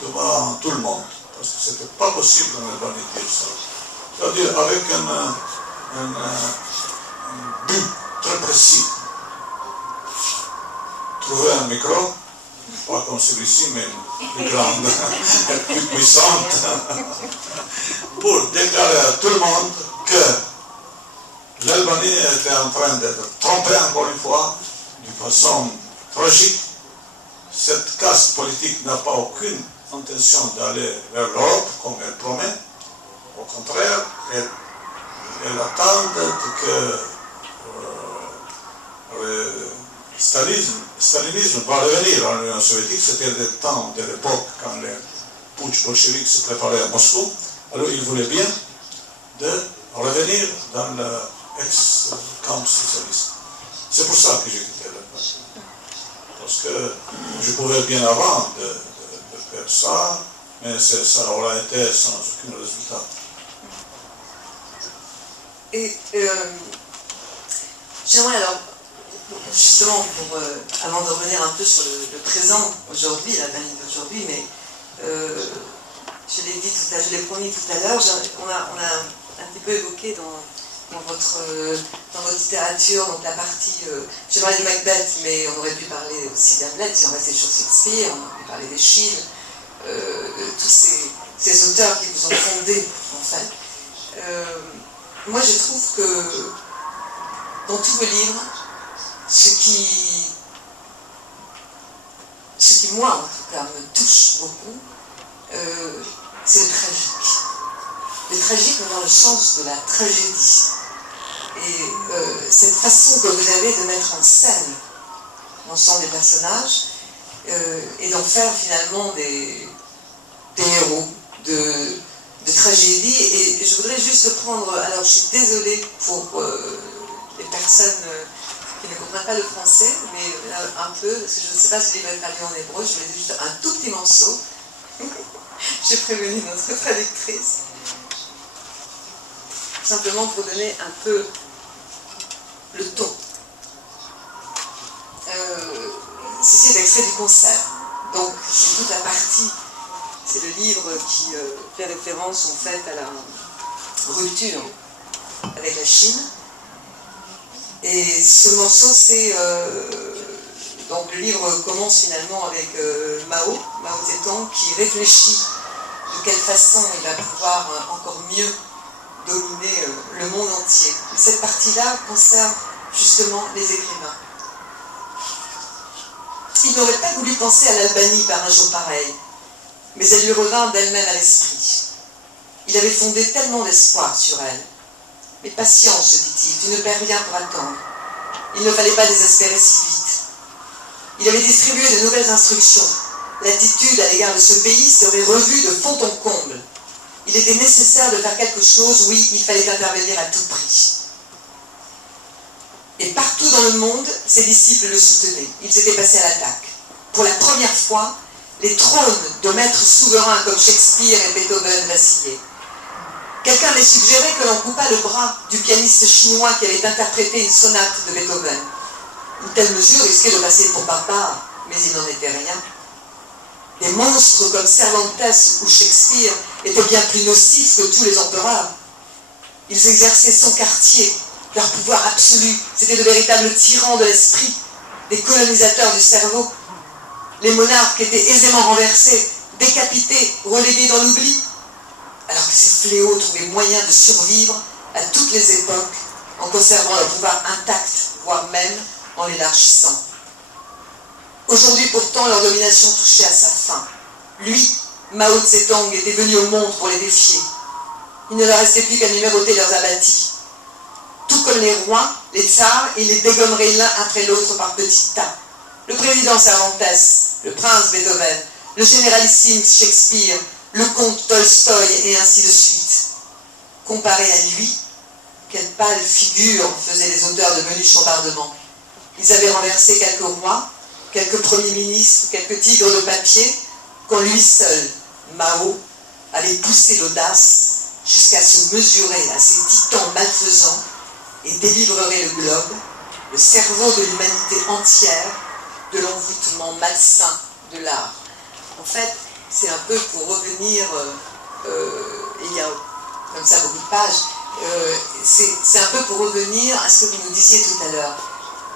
devant tout le monde. Parce que ce n'était pas possible en Albanie de dire ça. C'est-à-dire avec un but très précis. Trouver un micro, pas comme celui-ci, mais plus grande, plus puissante, pour déclarer à tout le monde que l'Albanie était en train d'être trompée encore une fois, d'une façon tragique. Cette caste politique n'a pas aucune intention d'aller vers l'Europe, comme elle promet. Au contraire, elle attend que le stalinisme va revenir en Union soviétique. C'était le temps de l'époque quand les putsch bolcheviques se préparaient à Moscou. Alors il voulait bien de revenir dans l'ex-camp socialiste. C'est pour ça que j'ai quitté l'Albanie. Parce que je pouvais bien avant de faire ça, mais ça aura été sans aucun résultat. Et j'aimerais alors, justement, avant de revenir un peu sur le présent aujourd'hui, l'Albanie d'aujourd'hui, mais je l'ai dit je l'ai promis tout à l'heure, on a un petit peu évoqué dans votre littérature, donc la partie, je parlais de Macbeth, mais on aurait pu parler aussi d'Hamlet, si on restait sur Shakespeare, on aurait pu parler d'Eschyle, tous ces auteurs qui vous ont fondé, en fait. Moi, je trouve que dans tous vos livres, ce qui moi, en tout cas, me touche beaucoup, c'est le tragique. Le tragique dans le sens de la tragédie. Et cette façon que vous avez de mettre en scène l'ensemble des personnages et d'en faire finalement des héros de tragédie. Et je voudrais juste prendre, alors je suis désolée pour les personnes qui ne comprennent pas le français, mais un peu, parce que je ne sais pas si il va être traduit en hébreu, je vais juste un tout petit morceau. J'ai prévenu notre traductrice. Simplement pour donner un peu le ton. Ceci est extrait du concert. Donc c'est toute la partie, c'est le livre qui fait référence en fait à la rupture avec la Chine. Et ce morceau, c'est... donc le livre commence finalement avec Mao Zedong, qui réfléchit de quelle façon il va pouvoir encore mieux dominer le monde entier. Et cette partie-là concerne justement les écrivains. Il n'aurait pas voulu penser à l'Albanie par un jour pareil, mais elle lui revint d'elle-même à l'esprit. Il avait fondé tellement d'espoir sur elle. Mais patience, se dit-il, tu ne perds rien pour attendre. Il ne fallait pas désespérer si vite. Il avait distribué de nouvelles instructions. L'attitude à l'égard de ce pays serait revue de fond en comble. Il était nécessaire de faire quelque chose, oui, il fallait intervenir à tout prix. Et partout dans le monde, ses disciples le soutenaient. Ils étaient passés à l'attaque. Pour la première fois, les trônes de maîtres souverains comme Shakespeare et Beethoven vacillaient. Quelqu'un avait suggéré que l'on coupât le bras du pianiste chinois qui avait interprété une sonate de Beethoven. Une telle mesure risquait de passer pour barbare, mais il n'en était rien. Des monstres comme Cervantes ou Shakespeare étaient bien plus nocifs que tous les empereurs. Ils exerçaient sans quartier, Leur pouvoir absolu, c'était de véritables tyrans de l'esprit, des colonisateurs du cerveau. Les monarques étaient aisément renversés, décapités, relégués dans l'oubli, alors que ces fléaux trouvaient moyen de survivre à toutes les époques en conservant leur pouvoir intact, voire même en l'élargissant. Aujourd'hui pourtant, leur domination touchait à sa fin. Lui, Mao Tse-tung, était venu au monde pour les défier. Il ne leur restait plus qu'à numéroter leurs abattis. Tout comme les rois, les tsars, il les dégommerait l'un après l'autre par petits tas. Le président Cervantes, le prince Beethoven, le généralissime Shakespeare, le comte Tolstoï et ainsi de suite. Comparé à lui, quelle pâle figure faisaient les auteurs de menus chambardements. Ils avaient renversé quelques rois, quelques premiers ministres, quelques tigres de papier, quand lui seul, Mao, avait poussé l'audace jusqu'à se mesurer à ces titans malfaisants et délivrerait le globe, le cerveau de l'humanité entière, de l'envoûtement malsain de l'art. En fait, c'est un peu pour revenir, il y a comme ça beaucoup de pages, c'est un peu pour revenir à ce que vous nous disiez tout à l'heure.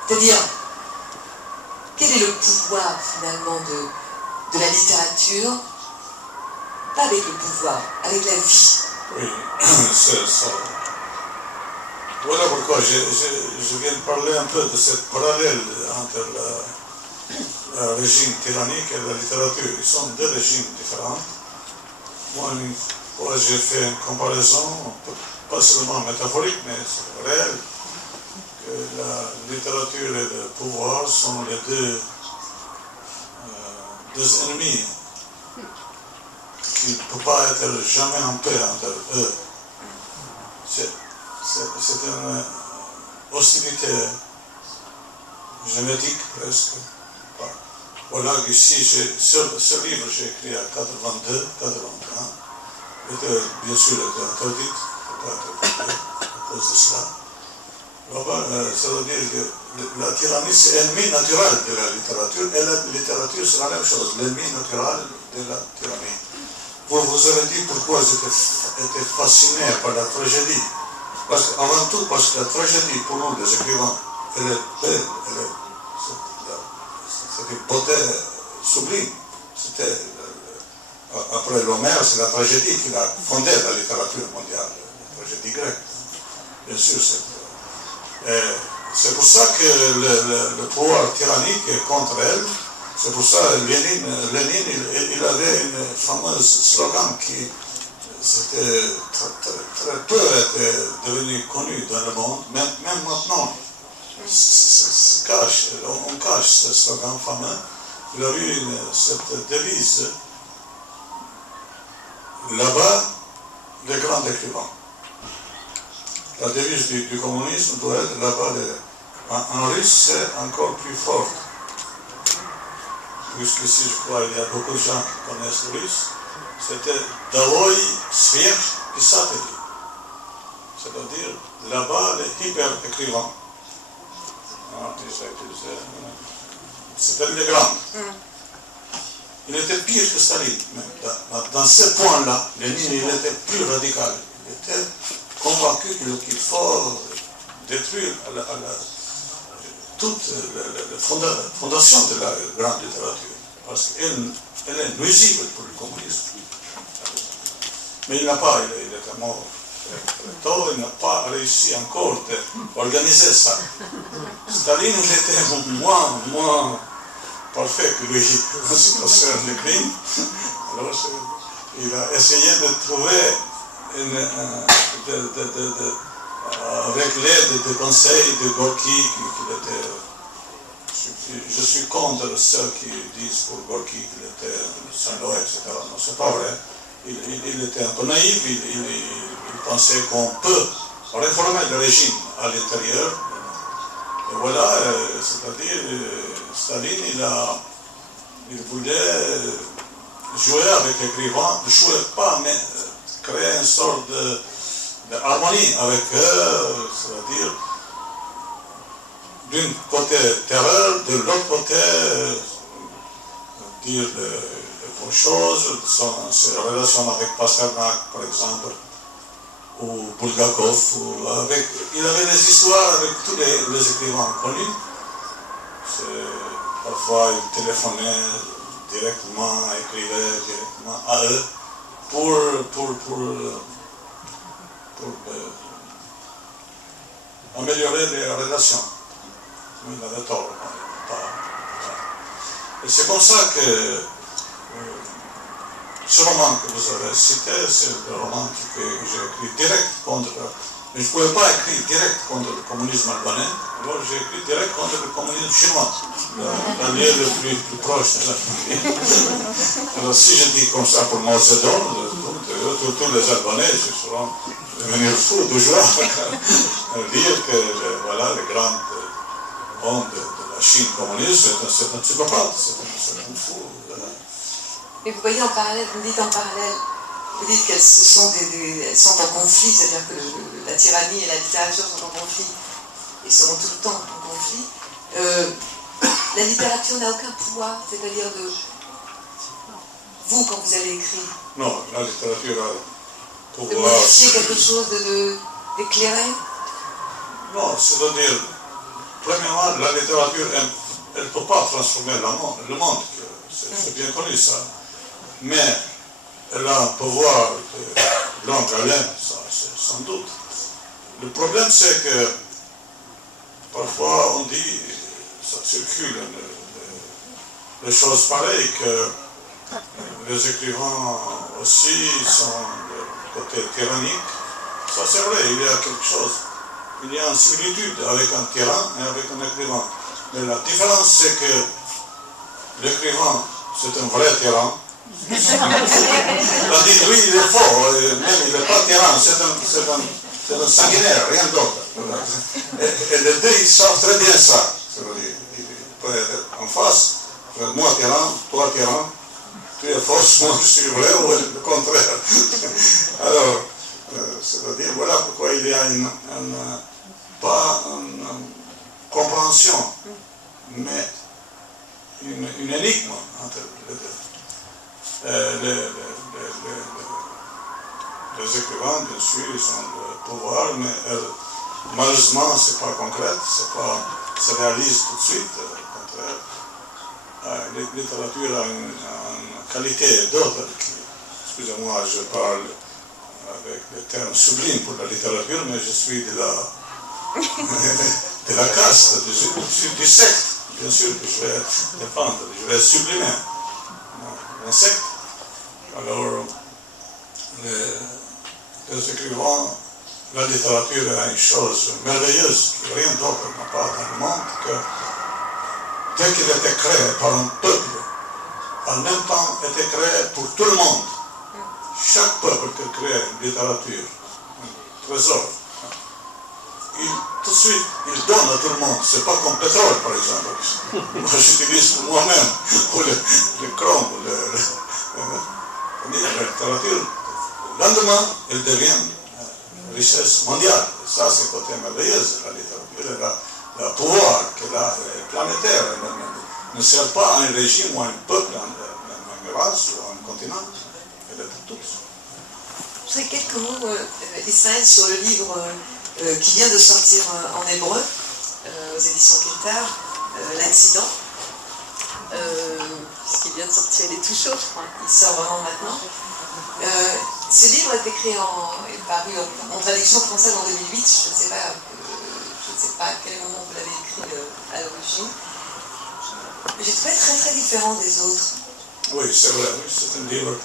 C'est-à-dire, quel est le pouvoir finalement de la littérature? Pas avec le pouvoir, avec la vie. Oui, c'est ça. Voilà pourquoi je viens de parler un peu de cette parallèle entre le régime tyrannique et la littérature. Ils sont deux régimes différents. Moi, une fois, j'ai fait une comparaison, pas seulement métaphorique, mais réelle, que la littérature et le pouvoir sont les deux ennemis qui ne peuvent pas être jamais en paix entre eux. C'est une hostilité génétique presque. Voilà qu'ici, ce livre, j'ai écrit à 82, 81. Bien sûr, il était interdit, à cause de cela. Ça veut dire que la tyrannie, c'est l'ennemi naturel de la littérature, et la littérature, c'est la même chose, l'ennemi naturel de la tyrannie. Vous avez dit pourquoi j'étais fasciné par la tragédie. Avant tout, parce que la tragédie, pour nous, les écrivains, elle est belle, c'est une beauté sublime. Après l'Homère, c'est la tragédie qui a fondé la littérature mondiale, la tragédie grecque. Bien sûr, c'est pour ça que le pouvoir tyrannique est contre elle. C'est pour ça que Lénine, il avait une fameuse slogan qui très peu était devenu connu dans le monde, même maintenant, on cache ce slogan fameux. Il a eu cette devise, là-bas, les grands écrivains. La devise du communisme doit être là-bas, en russe, c'est encore plus fort. Puisque si je crois, il y a beaucoup de gens qui connaissent le russe, c'était Doloi Sverch Pisateli. C'est-à-dire, là-bas, les hyper-écrivains. C'était les grands. Il était pire que Staline. Dans ce point-là, Lénine, il était plus radical. Il était convaincu qu'il faut détruire toute la fondation de la grande littérature, parce qu'elle est nuisible pour le communisme. Mais il n'a pas, il était mort très tôt, il n'a pas réussi encore d'organiser ça. Staline, il était moins parfait que lui en ce qui concerne le crime. Alors, il a essayé de trouver avec l'aide des conseils de Gorky, je suis contre ceux qui disent pour Gorky qu'il était Saint-Lô, etc. Non, c'est pas vrai. Il était un peu naïf, il pensait qu'on peut réformer le régime à l'intérieur. Et voilà, c'est-à-dire, Staline, il voulait jouer avec l'écrivain, ne jouer pas, mais créer une sorte d'harmonie avec eux, c'est-à-dire d'un côté terreur, de l'autre côté dire de bonnes choses, ses relations avec Pasternak par exemple, ou Bulgakov. Il avait des histoires avec tous les écrivains connus. Parfois, il téléphonait directement, écrivait directement à eux pour améliorer les relations. Il avait tort. Et c'est comme ça que ce roman que vous avez cité, c'est le roman que j'ai écrit direct contre. Mais je ne pouvais pas écrire direct contre le communisme albanais, alors j'ai écrit direct contre le communisme chinois, l'allié le plus proche de la famille. Alors si je dis comme ça pour Mao Zedong, tous les Albanais seront devenir fous de joie dire que voilà, les grands hommes de la Chine communiste, c'est un psychopathe, c'est un fou. Et vous voyez en parallèle, vous dites en parallèle, vous dites qu'elles elles sont en conflit, c'est-à-dire que la tyrannie et la littérature sont en conflit, et seront tout le temps en conflit. La littérature n'a aucun pouvoir, c'est-à-dire de vous, quand vous avez écrit. Non, la littérature a De pouvoir. modifier quelque chose, d'éclairer. Non, c'est-à-dire, premièrement, la littérature, elle ne peut pas transformer le monde, c'est bien connu ça. Mais elle a un pouvoir de longue haleine, ça, c'est sans doute. Le problème, c'est que parfois on dit, ça circule, des choses pareilles, que les écrivains aussi sont du côté tyrannique. Ça, c'est vrai, il y a quelque chose. Il y a une similitude avec un tyran et avec un écrivain. Mais la différence, c'est que l'écrivain, c'est un vrai tyran. Tandis que lui, il est fort, même il n'est pas tyran, c'est un sanguinaire, rien d'autre. Et les deux, ils savent très bien ça. Il peut être en face, moi tyran, toi tyran, tu es fausse, moi je suis vrai, ou le contraire. Alors, c'est-à-dire, voilà pourquoi il y a pas une compréhension, mais une énigme entre les deux. Les écrivains, bien sûr, ils ont le pouvoir, mais malheureusement, ce n'est pas concret, se réalise tout de suite. Au contraire, la littérature a une qualité d'autre. Excusez-moi, je parle avec des termes sublimes pour la littérature, mais je suis de la caste, du secte, bien sûr, que je vais défendre, je vais sublimer un secte. Alors, les écrivains, la littérature est une chose merveilleuse, que rien d'autre n'a pas dans le monde, que dès qu'il était créé par un peuple, en même temps était créé pour tout le monde. Chaque peuple qui crée une littérature, un trésor, tout de suite, il donne à tout le monde. C'est pas comme pétrole, par exemple. Moi, j'utilise pour moi-même, pour le chrome, la littérature. Le lendemain, elle devient une richesse mondiale. Ça, c'est le côté merveilleux de la littérature. Le pouvoir qu'elle a est planétaire. Elle ne sert pas à un régime ou à un peuple, à une race ou à un continent. Elle est pour tous. Je voudrais quelques mots, Ismaël, sur le livre qui vient de sortir en hébreu, aux éditions Quintar, L'accident. Puisqu'il vient de sortir, il est tout chaud, je crois. Il sort vraiment maintenant. Ce livre est paru en traduction française en 2008. Je ne sais pas à quel moment vous l'avez écrit à l'origine. J'ai trouvé très très différent des autres. Oui, c'est vrai, oui, c'est un livre.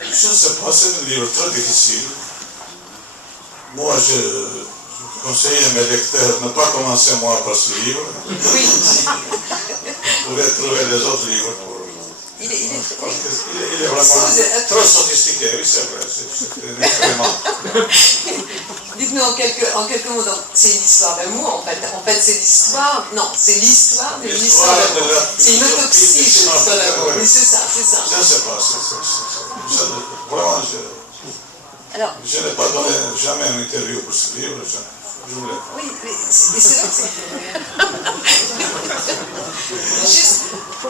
Je ne sais pas, c'est un livre très difficile. Moi, je conseille à mes lecteurs de ne pas commencer moi par ce livre. Oui. Vous pouvez trouver les autres livres pour. Il est vraiment trop sophistiqué, oui, c'est vrai, c'est extrêmement. Dites-nous en quelques mots, c'est une histoire d'amour, en fait. En fait, c'est l'histoire. Non, c'est l'histoire de l'histoire d'amour. C'est une autopsie de l'histoire d'amour. Oui, c'est ça, c'est ça. Je ne sais pas, vraiment, je n'ai pas donné jamais une interview pour ce livre, je voulais. Oui, mais c'est là que juste,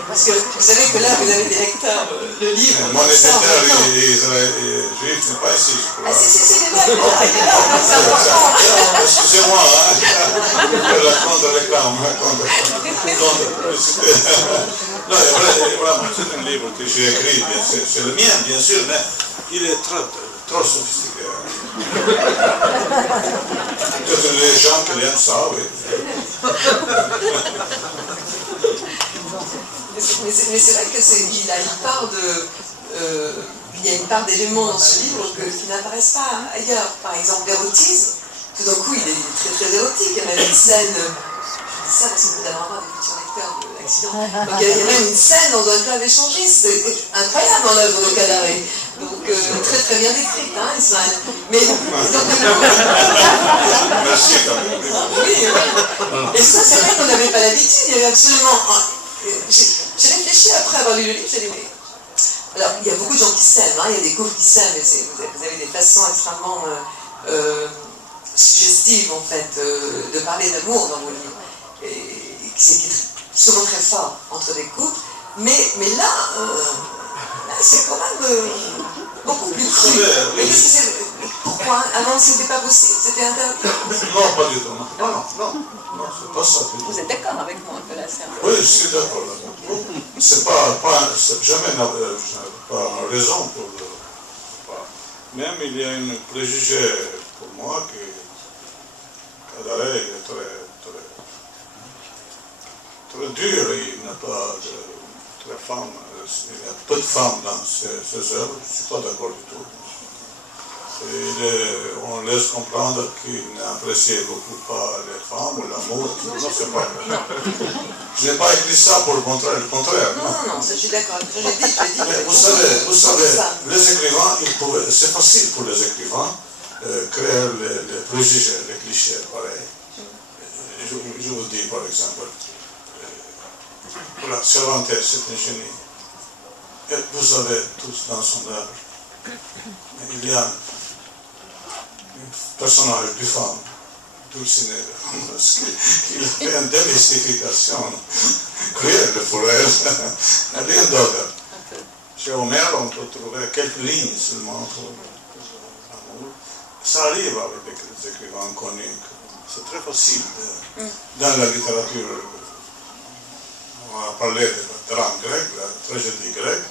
parce que vous savez que là, vous avez des lecteurs, le livre. Mon éditeur, je juif n'est pas ici, je crois. Ah si, c'est les mêmes, c'est important. Excusez-moi, hein, la contre-réclame, non, vraiment, c'est un livre que j'ai écrit, bien sûr, c'est le mien, bien sûr, mais il est trop sophistiqué. Peut-être les gens qui aiment ça, oui. Mais c'est vrai que il a une part de... il y a une part d'éléments dans ce livre qui n'apparaissent pas ailleurs. Par exemple, l'érotisme, tout d'un coup, il est très très érotique. Il y a même une scène... Je dis ça parce que nous allons avoir des futurs lecteurs de l'accident. Donc il y a même une scène dans un club échangiste. C'est incroyable en œuvre de Cadaré. Donc très très bien décrite, hein, Ismaël. Mais donc, Merci quand même. oui, oui. Et ça, c'est vrai qu'on n'avait pas l'habitude. Il y avait absolument... J'ai réfléchi après avoir lu le livre, j'ai dit, mais... Alors, il y a beaucoup de gens qui s'aiment, hein, il y a des couples qui s'aiment, mais vous avez des façons extrêmement suggestives, en fait, de parler d'amour dans vos livres. Et c'est souvent très fort entre des couples. Mais là, c'est quand même beaucoup plus cru. Mais qu'est-ce que c'est? Pourquoi? Avant, c'était pas possible, c'était interdit. Non, pas du tout. Non, c'est pas ça. Vous êtes d'accord avec moi que là, c'est un peu... Oui, je suis d'accord. C'est jamais pas raison pour le... Même il y a un préjugé pour moi que Cadaré est très dur, il n'a pas de femmes, il y a peu de femmes dans ses œuvres, je ne suis pas d'accord du tout. On laisse comprendre qu'il n'appréciait beaucoup pas les femmes ou l'amour. Non, c'est pas vrai. Je n'ai pas écrit ça pour le contraire. Non, je suis d'accord. Je l'ai dit. Mais vous savez, les écrivains, c'est facile pour les écrivains créer les préjugés, les clichés, pareil. Je vous dis par exemple, voilà, Cervantes, c'est un génie. Et vous avez tous dans son œuvre, il y a un personnage de femme, Dulcinea, qui a fait une démystification cruelle pour elle, rien d'autre. Chez Homère, on peut trouver quelques lignes seulement pour l'amour. Ça arrive avec des écrivains connus. C'est très facile dans la littérature. On a parlé de la drame grecque, la tragédie grecque.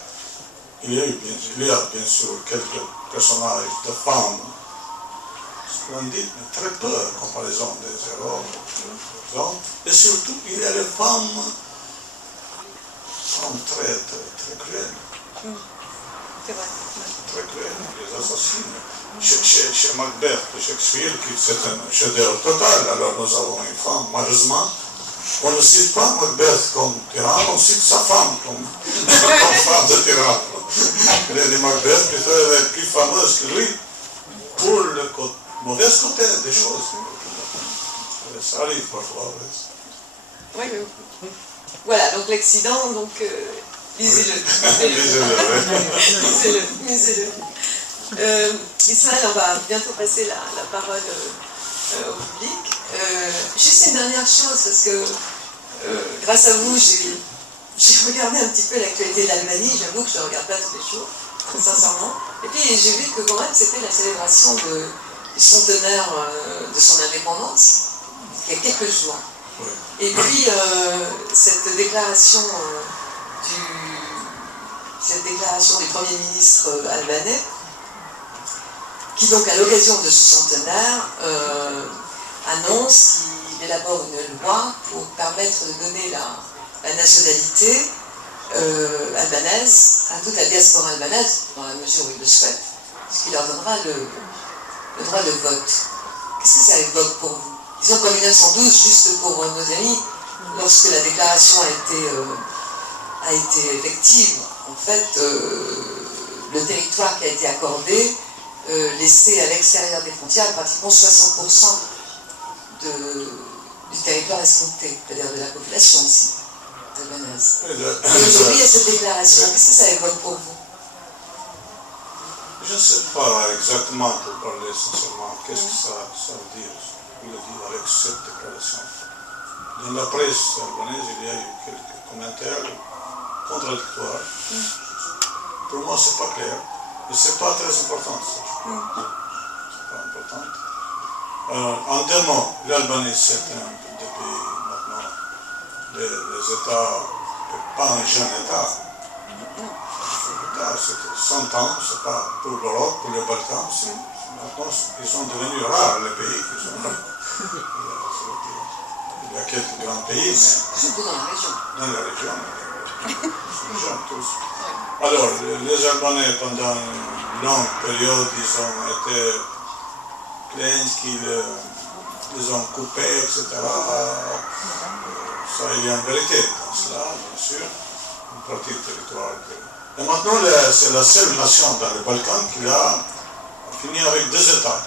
Il y a bien sûr quelques personnages de femmes splendides, mais très peu en comparaison des héros. Et surtout, il y a les femmes très, très, très cruelles. C'est vrai. Très cruelles, les assassines. Chez Macbeth de Shakespeare, c'est un chef-d'œuvre total, alors nous avons une femme, malheureusement. On ne cite pas Macbeth comme tyran, on cite sa femme comme femme de tyran. Les Macbeth est plus fameuse que lui pour le mauvais côté des choses. Ça arrive parfois. Oui. Voilà, donc l'accident, donc lisez-le. Lisez-le. Ismaël, on va bientôt passer la parole au public. Juste une dernière chose, parce que grâce à vous, j'ai regardé un petit peu l'actualité de l'Albanie. J'avoue que je ne regarde pas tous les jours, très sincèrement. Et puis j'ai vu que quand même c'était la célébration du centenaire de son indépendance, il y a quelques jours. Et puis cette déclaration du Premier ministre albanais, qui donc à l'occasion de ce centenaire annonce qu'il élabore une loi pour permettre de donner la nationalité albanaise à toute la diaspora albanaise, dans la mesure où il le souhaite, ce qui leur donnera le droit de vote. Qu'est-ce que ça évoque pour vous? Disons qu'en 1912, juste pour nos amis, lorsque la déclaration a été effective, en fait, le territoire qui a été accordé laissait à l'extérieur des frontières pratiquement 60% du territoire escompté, c'est-à-dire de la population aussi albanaise. Et aujourd'hui, il y a cette déclaration. Qu'est-ce que ça évoque pour vous? Je ne sais pas exactement, pour parler sincèrement, qu'est-ce que ça veut dire, avec cette déclaration. Dans la presse albanaise, il y a eu quelques commentaires contradictoires. Pour moi, ce n'est pas clair. Et c'est pas très important, ça, je crois. C'est pas important. En deux mots, l'Albanie, c'est un des pays maintenant, les États, pas un jeune État. L'État, c'est 100 ans, c'est pas pour l'Europe, pour les Balkans. Maintenant, ils sont devenus rares, les pays qui sont là. Il y a quelques grands pays, mais Surtout dans la région. dans la région, ils sont jeunes tous. Alors, les Albanais, pendant une longue période, ils ont été plaints qu'ils les ont coupés, etc. Ça, il y a une vérité dans cela, bien sûr, une partie du territoire. Et maintenant, c'est la seule nation dans les Balkans qui a fini avec 2 États.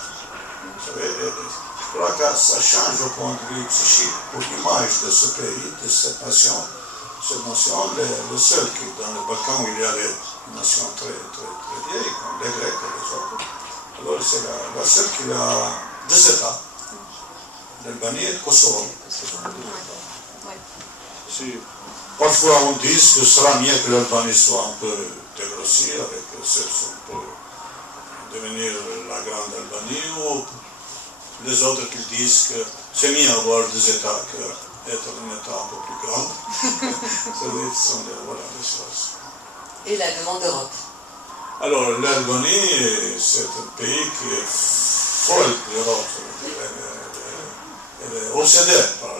Vous savez, je crois que ça change au point de vue psychique pour l'image de ce pays, de cette nation, le seul qui, dans les Balkans où il y a des nations très vieilles, comme les Grecs et les autres. Alors c'est la seule qui a 2 États, l'Albanie et le Kosovo. Si, parfois on dit que ce sera mieux que l'Albanie soit un peu dégrossie, avec pour devenir la grande Albanie, ou les autres qui disent que c'est mieux avoir 2 États qu'être un État un peu plus grand. Ce sont les choses. Et la demande d'Europe. Alors, l'Albanie, c'est un pays qui est folle de l'Europe. Elle est obsédée par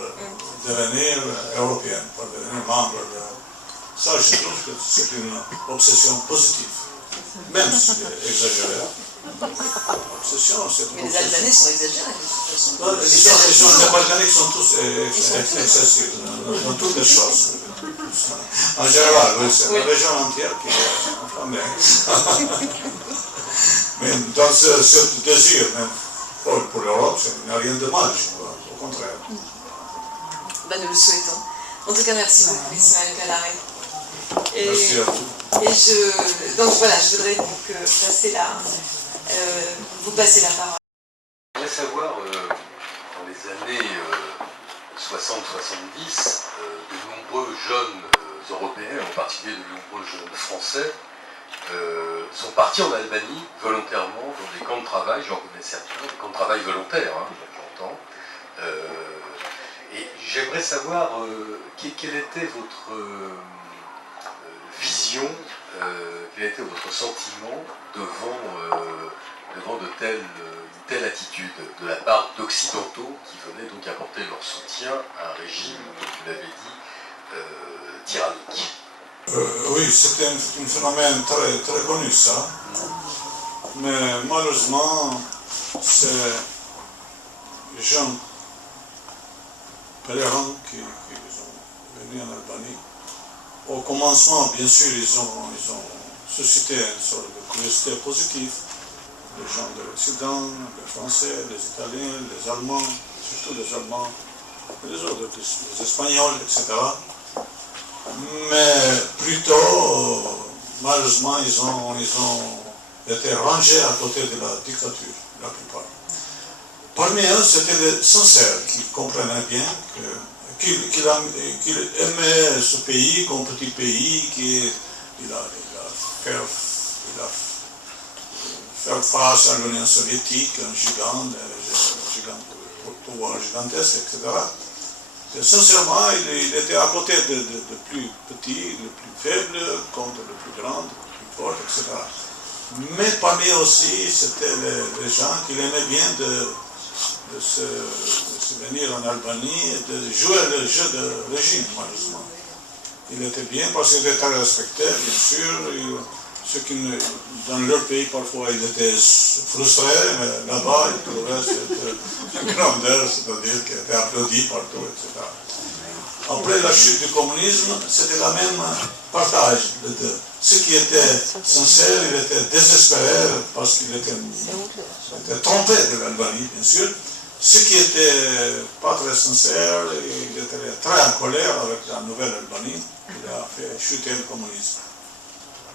devenir européenne, par devenir membre de... Ça, je trouve que c'est une obsession positive, même si c'est exagéré. L'obsession, c'est une Mais les Albanais sont exagérés, de toute façon. Les Balkaniques sont tous excessifs dans toutes les choses. En général, oui, c'est la région entière qui est enflammée. Mais dans ce désir, même pour l'Europe, il n'y a rien de mal, je crois, au contraire. Ben, nous le souhaitons. En tout cas, merci beaucoup, Ismaël Kadare. Merci à vous. Donc voilà, je voudrais donc vous passer la parole. Je voudrais savoir, dans les années 60-70, de nombreux jeunes Européens, en particulier de nombreux jeunes Français, sont partis en Albanie volontairement dans des camps de travail, j'en connais certains, des camps de travail volontaires, hein, j'entends. Et j'aimerais savoir quelle était votre vision, quel était votre sentiment devant une telle attitude de la part d'Occidentaux qui venaient donc apporter leur soutien à un régime, comme vous l'avez dit, tyrannique. Oui, c'était un phénomène très, très connu, ça. Mais malheureusement, c'est les jeunes pèlerins qui sont venus en Albanie. Au commencement, bien sûr, ils ont suscité une sorte de curiosité positive. Les gens de l'Occident, les Français, les Italiens, les Allemands, surtout les Allemands, et les autres, les Espagnols, etc. Mais plutôt, malheureusement, ils ont été rangés à côté de la dictature, la plupart. Parmi eux, c'était les sincères qui comprenaient bien qu'il aimait ce pays comme petit pays, qu'il a fait face à l'Union soviétique, un pouvoir gigantesque, etc. Et sincèrement, il était à côté de plus petits, le plus faible, contre le plus grand, le plus fort, etc. Mais parmi eux aussi, c'était les gens qui aimaient bien de se venir en Albanie et de jouer le jeu de régime, malheureusement. Il était bien parce qu'il était très respecté, bien sûr. Ceux qui, dans leur pays, parfois, ils étaient frustrés, mais là-bas, ils trouvaient cette grandeur, c'est-à-dire qu'ils étaient applaudis partout, etc. Après la chute du communisme, c'était la même partage de deux. Ceux qui étaient sincères, ils étaient désespérés parce qu'ils étaient trompés de l'Albanie, bien sûr. Ceux qui n'étaient pas très sincères, ils étaient très en colère avec la nouvelle Albanie, qui a fait chuter le communisme.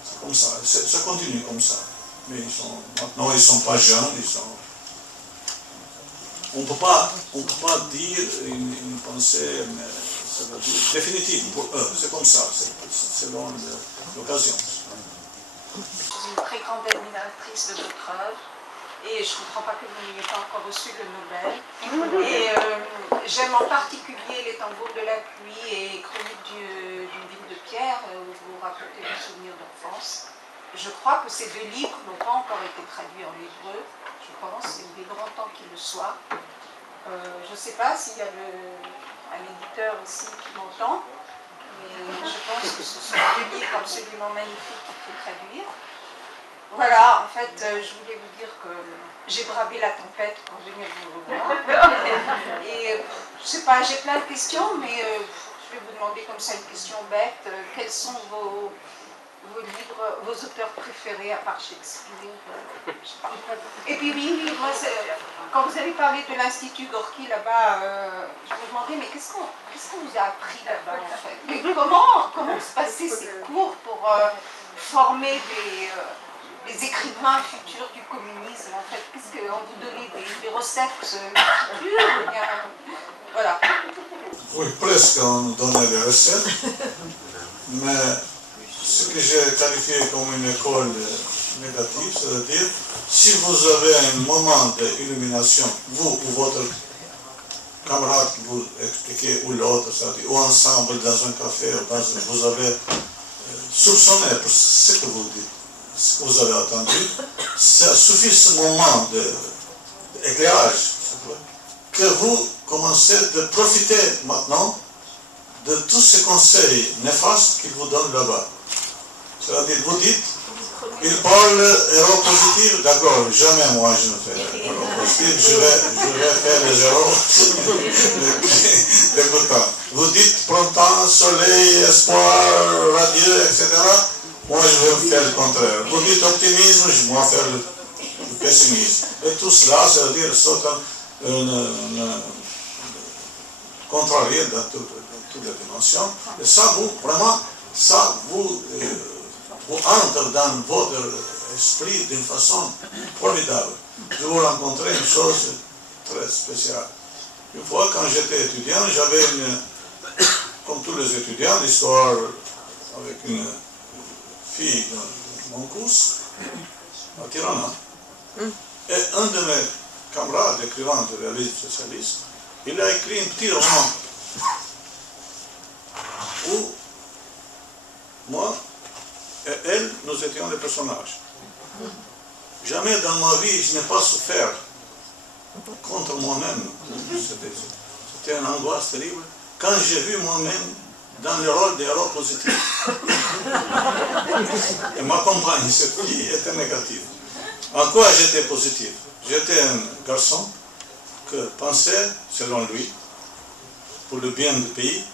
C'est comme ça, ça continue comme ça. Mais maintenant, ils ne sont pas jeunes, on ne peut pas dire une pensée définitive pour eux, c'est comme ça, c'est selon l'occasion. Je suis une très grande admiratrice de votre œuvre et je ne comprends pas que vous n'ayez pas encore reçu le Nobel. Et j'aime en particulier Les tambours de la pluie et Chronique d'une ville de pierre où vous racontez des souvenirs d'enfance. Je crois que ces deux livres n'ont pas encore été traduits en hébreu. Je pense, il est grand temps qu'il le soit. Je ne sais pas s'il y a un éditeur ici qui m'entend, mais je pense que ce sont deux livres absolument magnifiques qu'il faut traduire. Voilà, en fait, je voulais vous dire que j'ai bravé la tempête pour venir vous revoir. Et je ne sais pas, j'ai plein de questions, mais je vais vous demander comme ça une question bête. Quels sont vos livres, vos auteurs préférés à part Shakespeare? Et puis oui, moi, quand vous avez parlé de l'Institut Gorky là-bas, je me demandais, mais qu'est-ce qu'on vous a appris là-bas en fait? Mais comment se passaient ces cours pour former des écrivains futurs du communisme en fait? Qu'est-ce qu'on vous donnait des recettes d'écriture? Voilà. Oui, presque on donnait des recettes, mais ce que j'ai qualifié comme une école négative, c'est-à-dire, si vous avez un moment d'illumination, vous ou votre camarade qui vous expliquait, ou l'autre, c'est-à-dire, ou ensemble dans un café, vous avez soupçonné pour ce que vous dites, ce que vous avez entendu, ça suffit ce moment d'éclairage, que vous commencez de profiter maintenant de tous ces conseils néfastes qu'il vous donne là-bas. C'est-à-dire, vous dites, il parle héros positif, d'accord, jamais moi je ne fais héros positif, je vais faire les héros dégoûtants. Vous dites printemps, soleil, espoir, radieux, etc. Moi je vais faire le contraire. Vous dites optimisme, je vais faire le pessimisme. Et tout cela, c'est-à-dire, sont contrariés dans toutes les dimensions. Et ça, vraiment, ça vous entre dans votre esprit d'une façon formidable. Je vous rencontrais une chose très spéciale. Une fois, quand j'étais étudiant, j'avais comme tous les étudiants, l'histoire avec une fille dans mon cours, à Tirana. Et un de mes camarades écrivains de réalisme socialiste, il a écrit un petit roman où moi et elle, nous étions les personnages. Jamais dans ma vie, je n'ai pas souffert contre moi-même. C'était une angoisse terrible. Quand j'ai vu moi-même dans le rôle des héros positifs. Et ma compagne, cette fille, était négative. En quoi j'étais positif? J'étais un garçon qui pensait, selon lui, pour le bien du pays,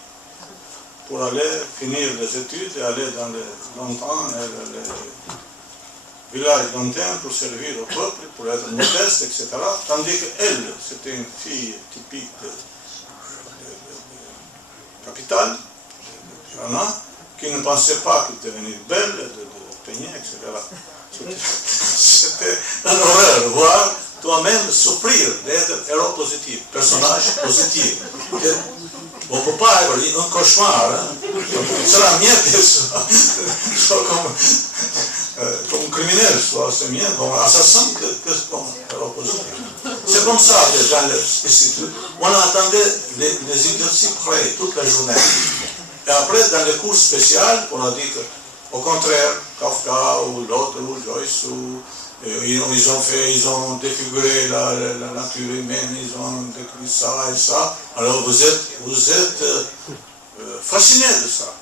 pour aller finir les études et aller dans les villages lointains pour servir au peuple, pour être modeste, etc. Tandis qu'elle, c'était une fille typique de capitale, qui ne pensait pas qu'elle devenir belle, de peigner, etc. C'était une horreur, voir toi-même souffrir d'être héros positif, personnage positif. On ne peut pas avoir un cauchemar, hein? C'est mieux que soit comme criminel, soit c'est mieux comme assassin que comme héros positif. C'est comme ça que dans l'institut, on attendait les exercices prêts toute la journée. Et après, dans les cours spéciaux, on a dit qu'au contraire, Kafka ou l'autre, ou Joyce, ils ont défiguré la nature humaine, ils ont décrit ça et ça. Alors vous êtes fasciné de ça.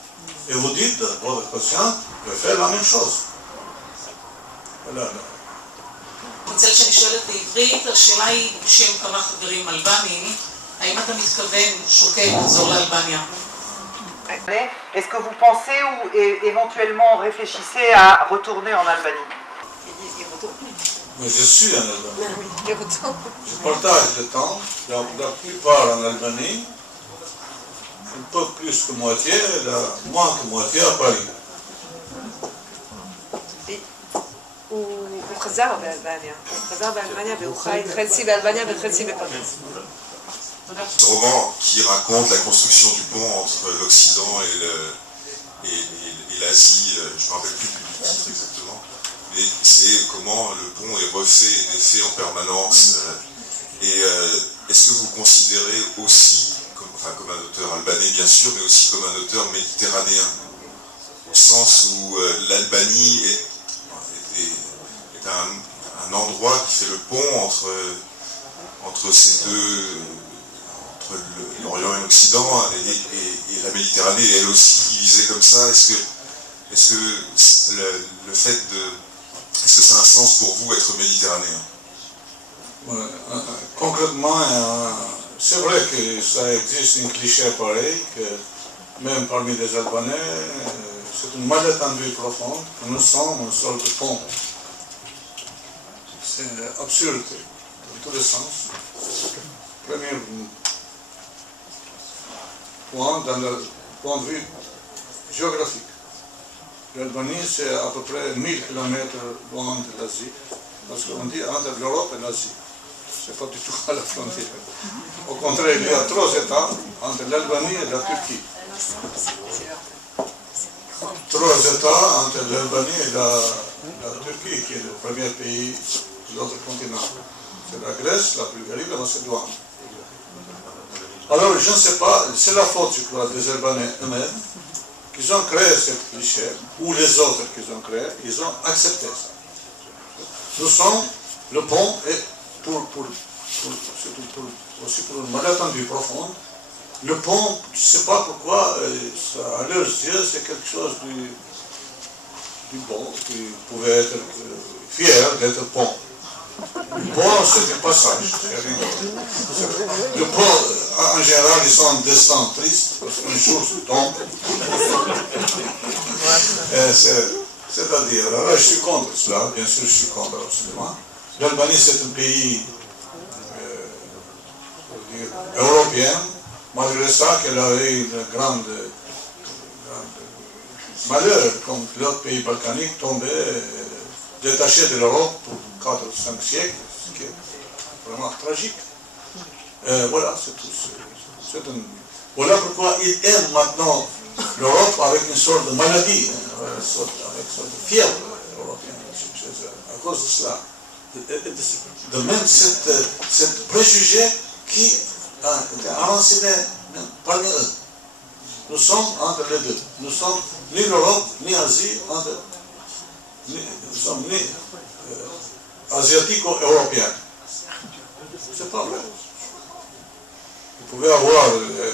Et vous dites, votre conscience, de faire la même chose. Voilà. אני רוצה שאני שואלת בעברית, השאלה היא בשם כמה חברים אלבנים, האם אתה מתכוון, שוקל, לחזור לאלבניה? Est-ce que vous pensez ou éventuellement réfléchissez à retourner en Albanie? Mais je suis en Albanie. Je partage le temps, la plupart en Albanie, un peu plus que moitié, moins que moitié à Paris. הוא חזר באלבניה. הוא חזר באלבניה והוא חי חצי באלבניה וחצי בפריז. roman qui raconte la construction du pont entre l'Occident et et l'Asie, je ne me rappelle plus du titre exactement, mais c'est comment le pont est refait et défait en permanence. Et est-ce que vous considérez aussi, comme un auteur albanais bien sûr, mais aussi comme un auteur méditerranéen, au sens où l'Albanie est un endroit qui fait le pont entre ces deux, entre l'Orient et l'Occident et la Méditerranée, et elle aussi divisée comme ça. Est-ce que le fait de... Est-ce que ça a un sens pour vous, être méditerranéen? Concrètement, c'est vrai que ça existe un cliché pareil, que même parmi les Albanais, c'est une malentendu profonde, que nous sommes une sorte de pont. C'est absurde, dans tous les sens. Premier point, dans le point de vue géographique. L'Albanie, c'est à peu près 1000 km loin de l'Asie, parce qu'on dit entre l'Europe et l'Asie. C'est pas du tout à la frontière. Au contraire, il y a 3 États entre l'Albanie et la Turquie. 3 États entre l'Albanie et la Turquie, qui est le premier pays de l'autre continent. C'est la Grèce, la Bulgarie, la Macédoine. Alors, je ne sais pas, c'est la faute, je crois, des Albanais eux-mêmes, qu'ils ont créé ce cliché, ou les autres qu'ils ont créé, ils ont accepté ça. Nous sommes le pont, et aussi pour une malentendu profonde, le pont, je ne sais pas pourquoi, à leurs yeux, c'est quelque chose du bon, qui pouvait être fier d'être pont. Le pont, c'est un passage, c'est rien d'autre. Le pont, en général, ils sont en destin triste, parce qu'un jour, ça tombe. C'est-à-dire, alors je suis contre cela, bien sûr, je suis contre absolument. L'Albanie, c'est un pays européen, malgré ça qu'elle avait une grande malheur, comme l'autre pays balkanique tombait détaché de l'Europe pour 4 ou 5 siècles, ce qui est vraiment tragique. Voilà, c'est tout. Voilà pourquoi ils aiment maintenant l'Europe avec une sorte de maladie, avec une sorte de fièvre européenne, à cause de cela. De même, cette préjugé qui a été enraciné parmi eux. Nous sommes entre les deux. Nous sommes ni l'Europe, ni l'Asie, nous sommes ni asiatico-européens. C'est pas vrai. Vous pouvez avoir,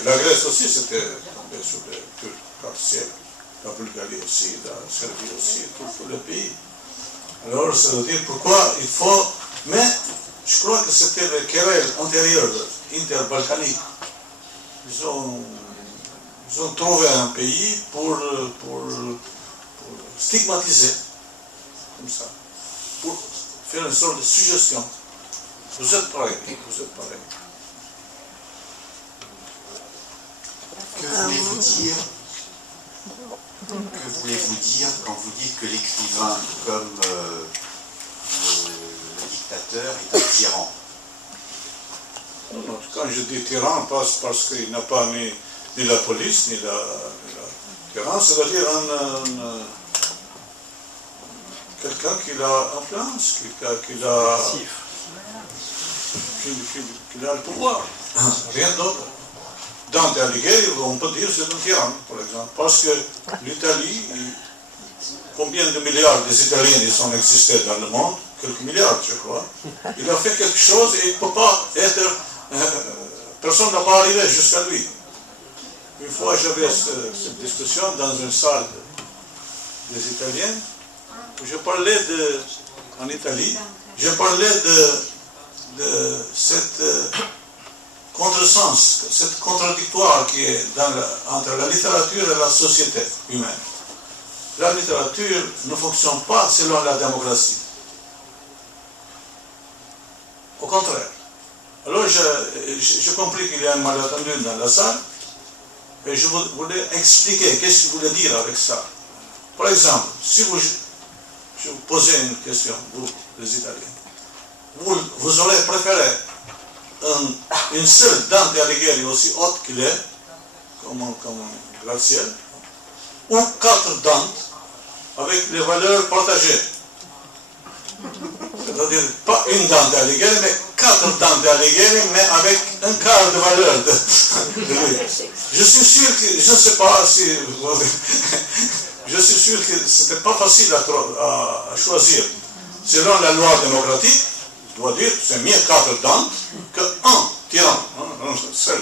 la Grèce aussi, c'était tombé sur les Turcs 4 siècles, la Bulgarie aussi, la Serbie aussi, tous les pays. Alors, ça veut dire pourquoi il faut... Mais je crois que c'était les querelles antérieures, interbalkaniques. Ils ont trouvé un pays pour stigmatiser, comme ça, pour faire une sorte de suggestion. Vous êtes pareil, vous êtes pareil. Que voulez-vous dire quand vous dites que l'écrivain, comme le dictateur, est un tyran? Non, quand je dis tyran, parce qu'il n'a pas ni la police, ni la tyran, c'est-à-dire quelqu'un qui a influence, qui a le pouvoir, rien d'autre. Dante Alighieri, on peut dire que c'est un tyran, par exemple, parce que l'Italie, combien de milliards des Italiens ils ont existé dans le monde? Quelques milliards, je crois. Il a fait quelque chose et il ne peut pas être... personne n'a pas arrivé jusqu'à lui. Une fois, j'avais cette discussion dans une salle des Italiens, où je parlais en Italie, je parlais de cette... contresens, cette contradictoire qui est entre la littérature et la société humaine. La littérature ne fonctionne pas selon la démocratie. Au contraire. Alors j'ai compris qu'il y a un malentendu dans la salle et je voulais expliquer qu'est-ce qu'il voulait dire avec ça. Par exemple, si je vous posais une question, vous, les Italiens, vous aurez préféré une seule Dante Alighieri aussi haute qu'il est, comme un gratte-ciel, ou 4 dents avec les valeurs partagées. C'est-à-dire pas une dent d'Alighieri, mais 4 dents d'Alighieri, mais avec un quart de valeur de lui. Je suis sûr que, je ne sais pas si... Je suis sûr que ce n'était pas facile à choisir. Selon la loi démocratique, je dois dire que c'est mieux 4 dents qu'un tyran. C'est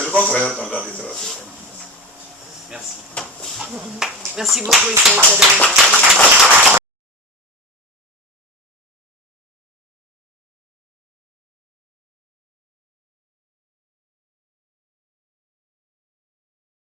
le contraire dans la littérature. Merci beaucoup, Ismaël Kadhafi.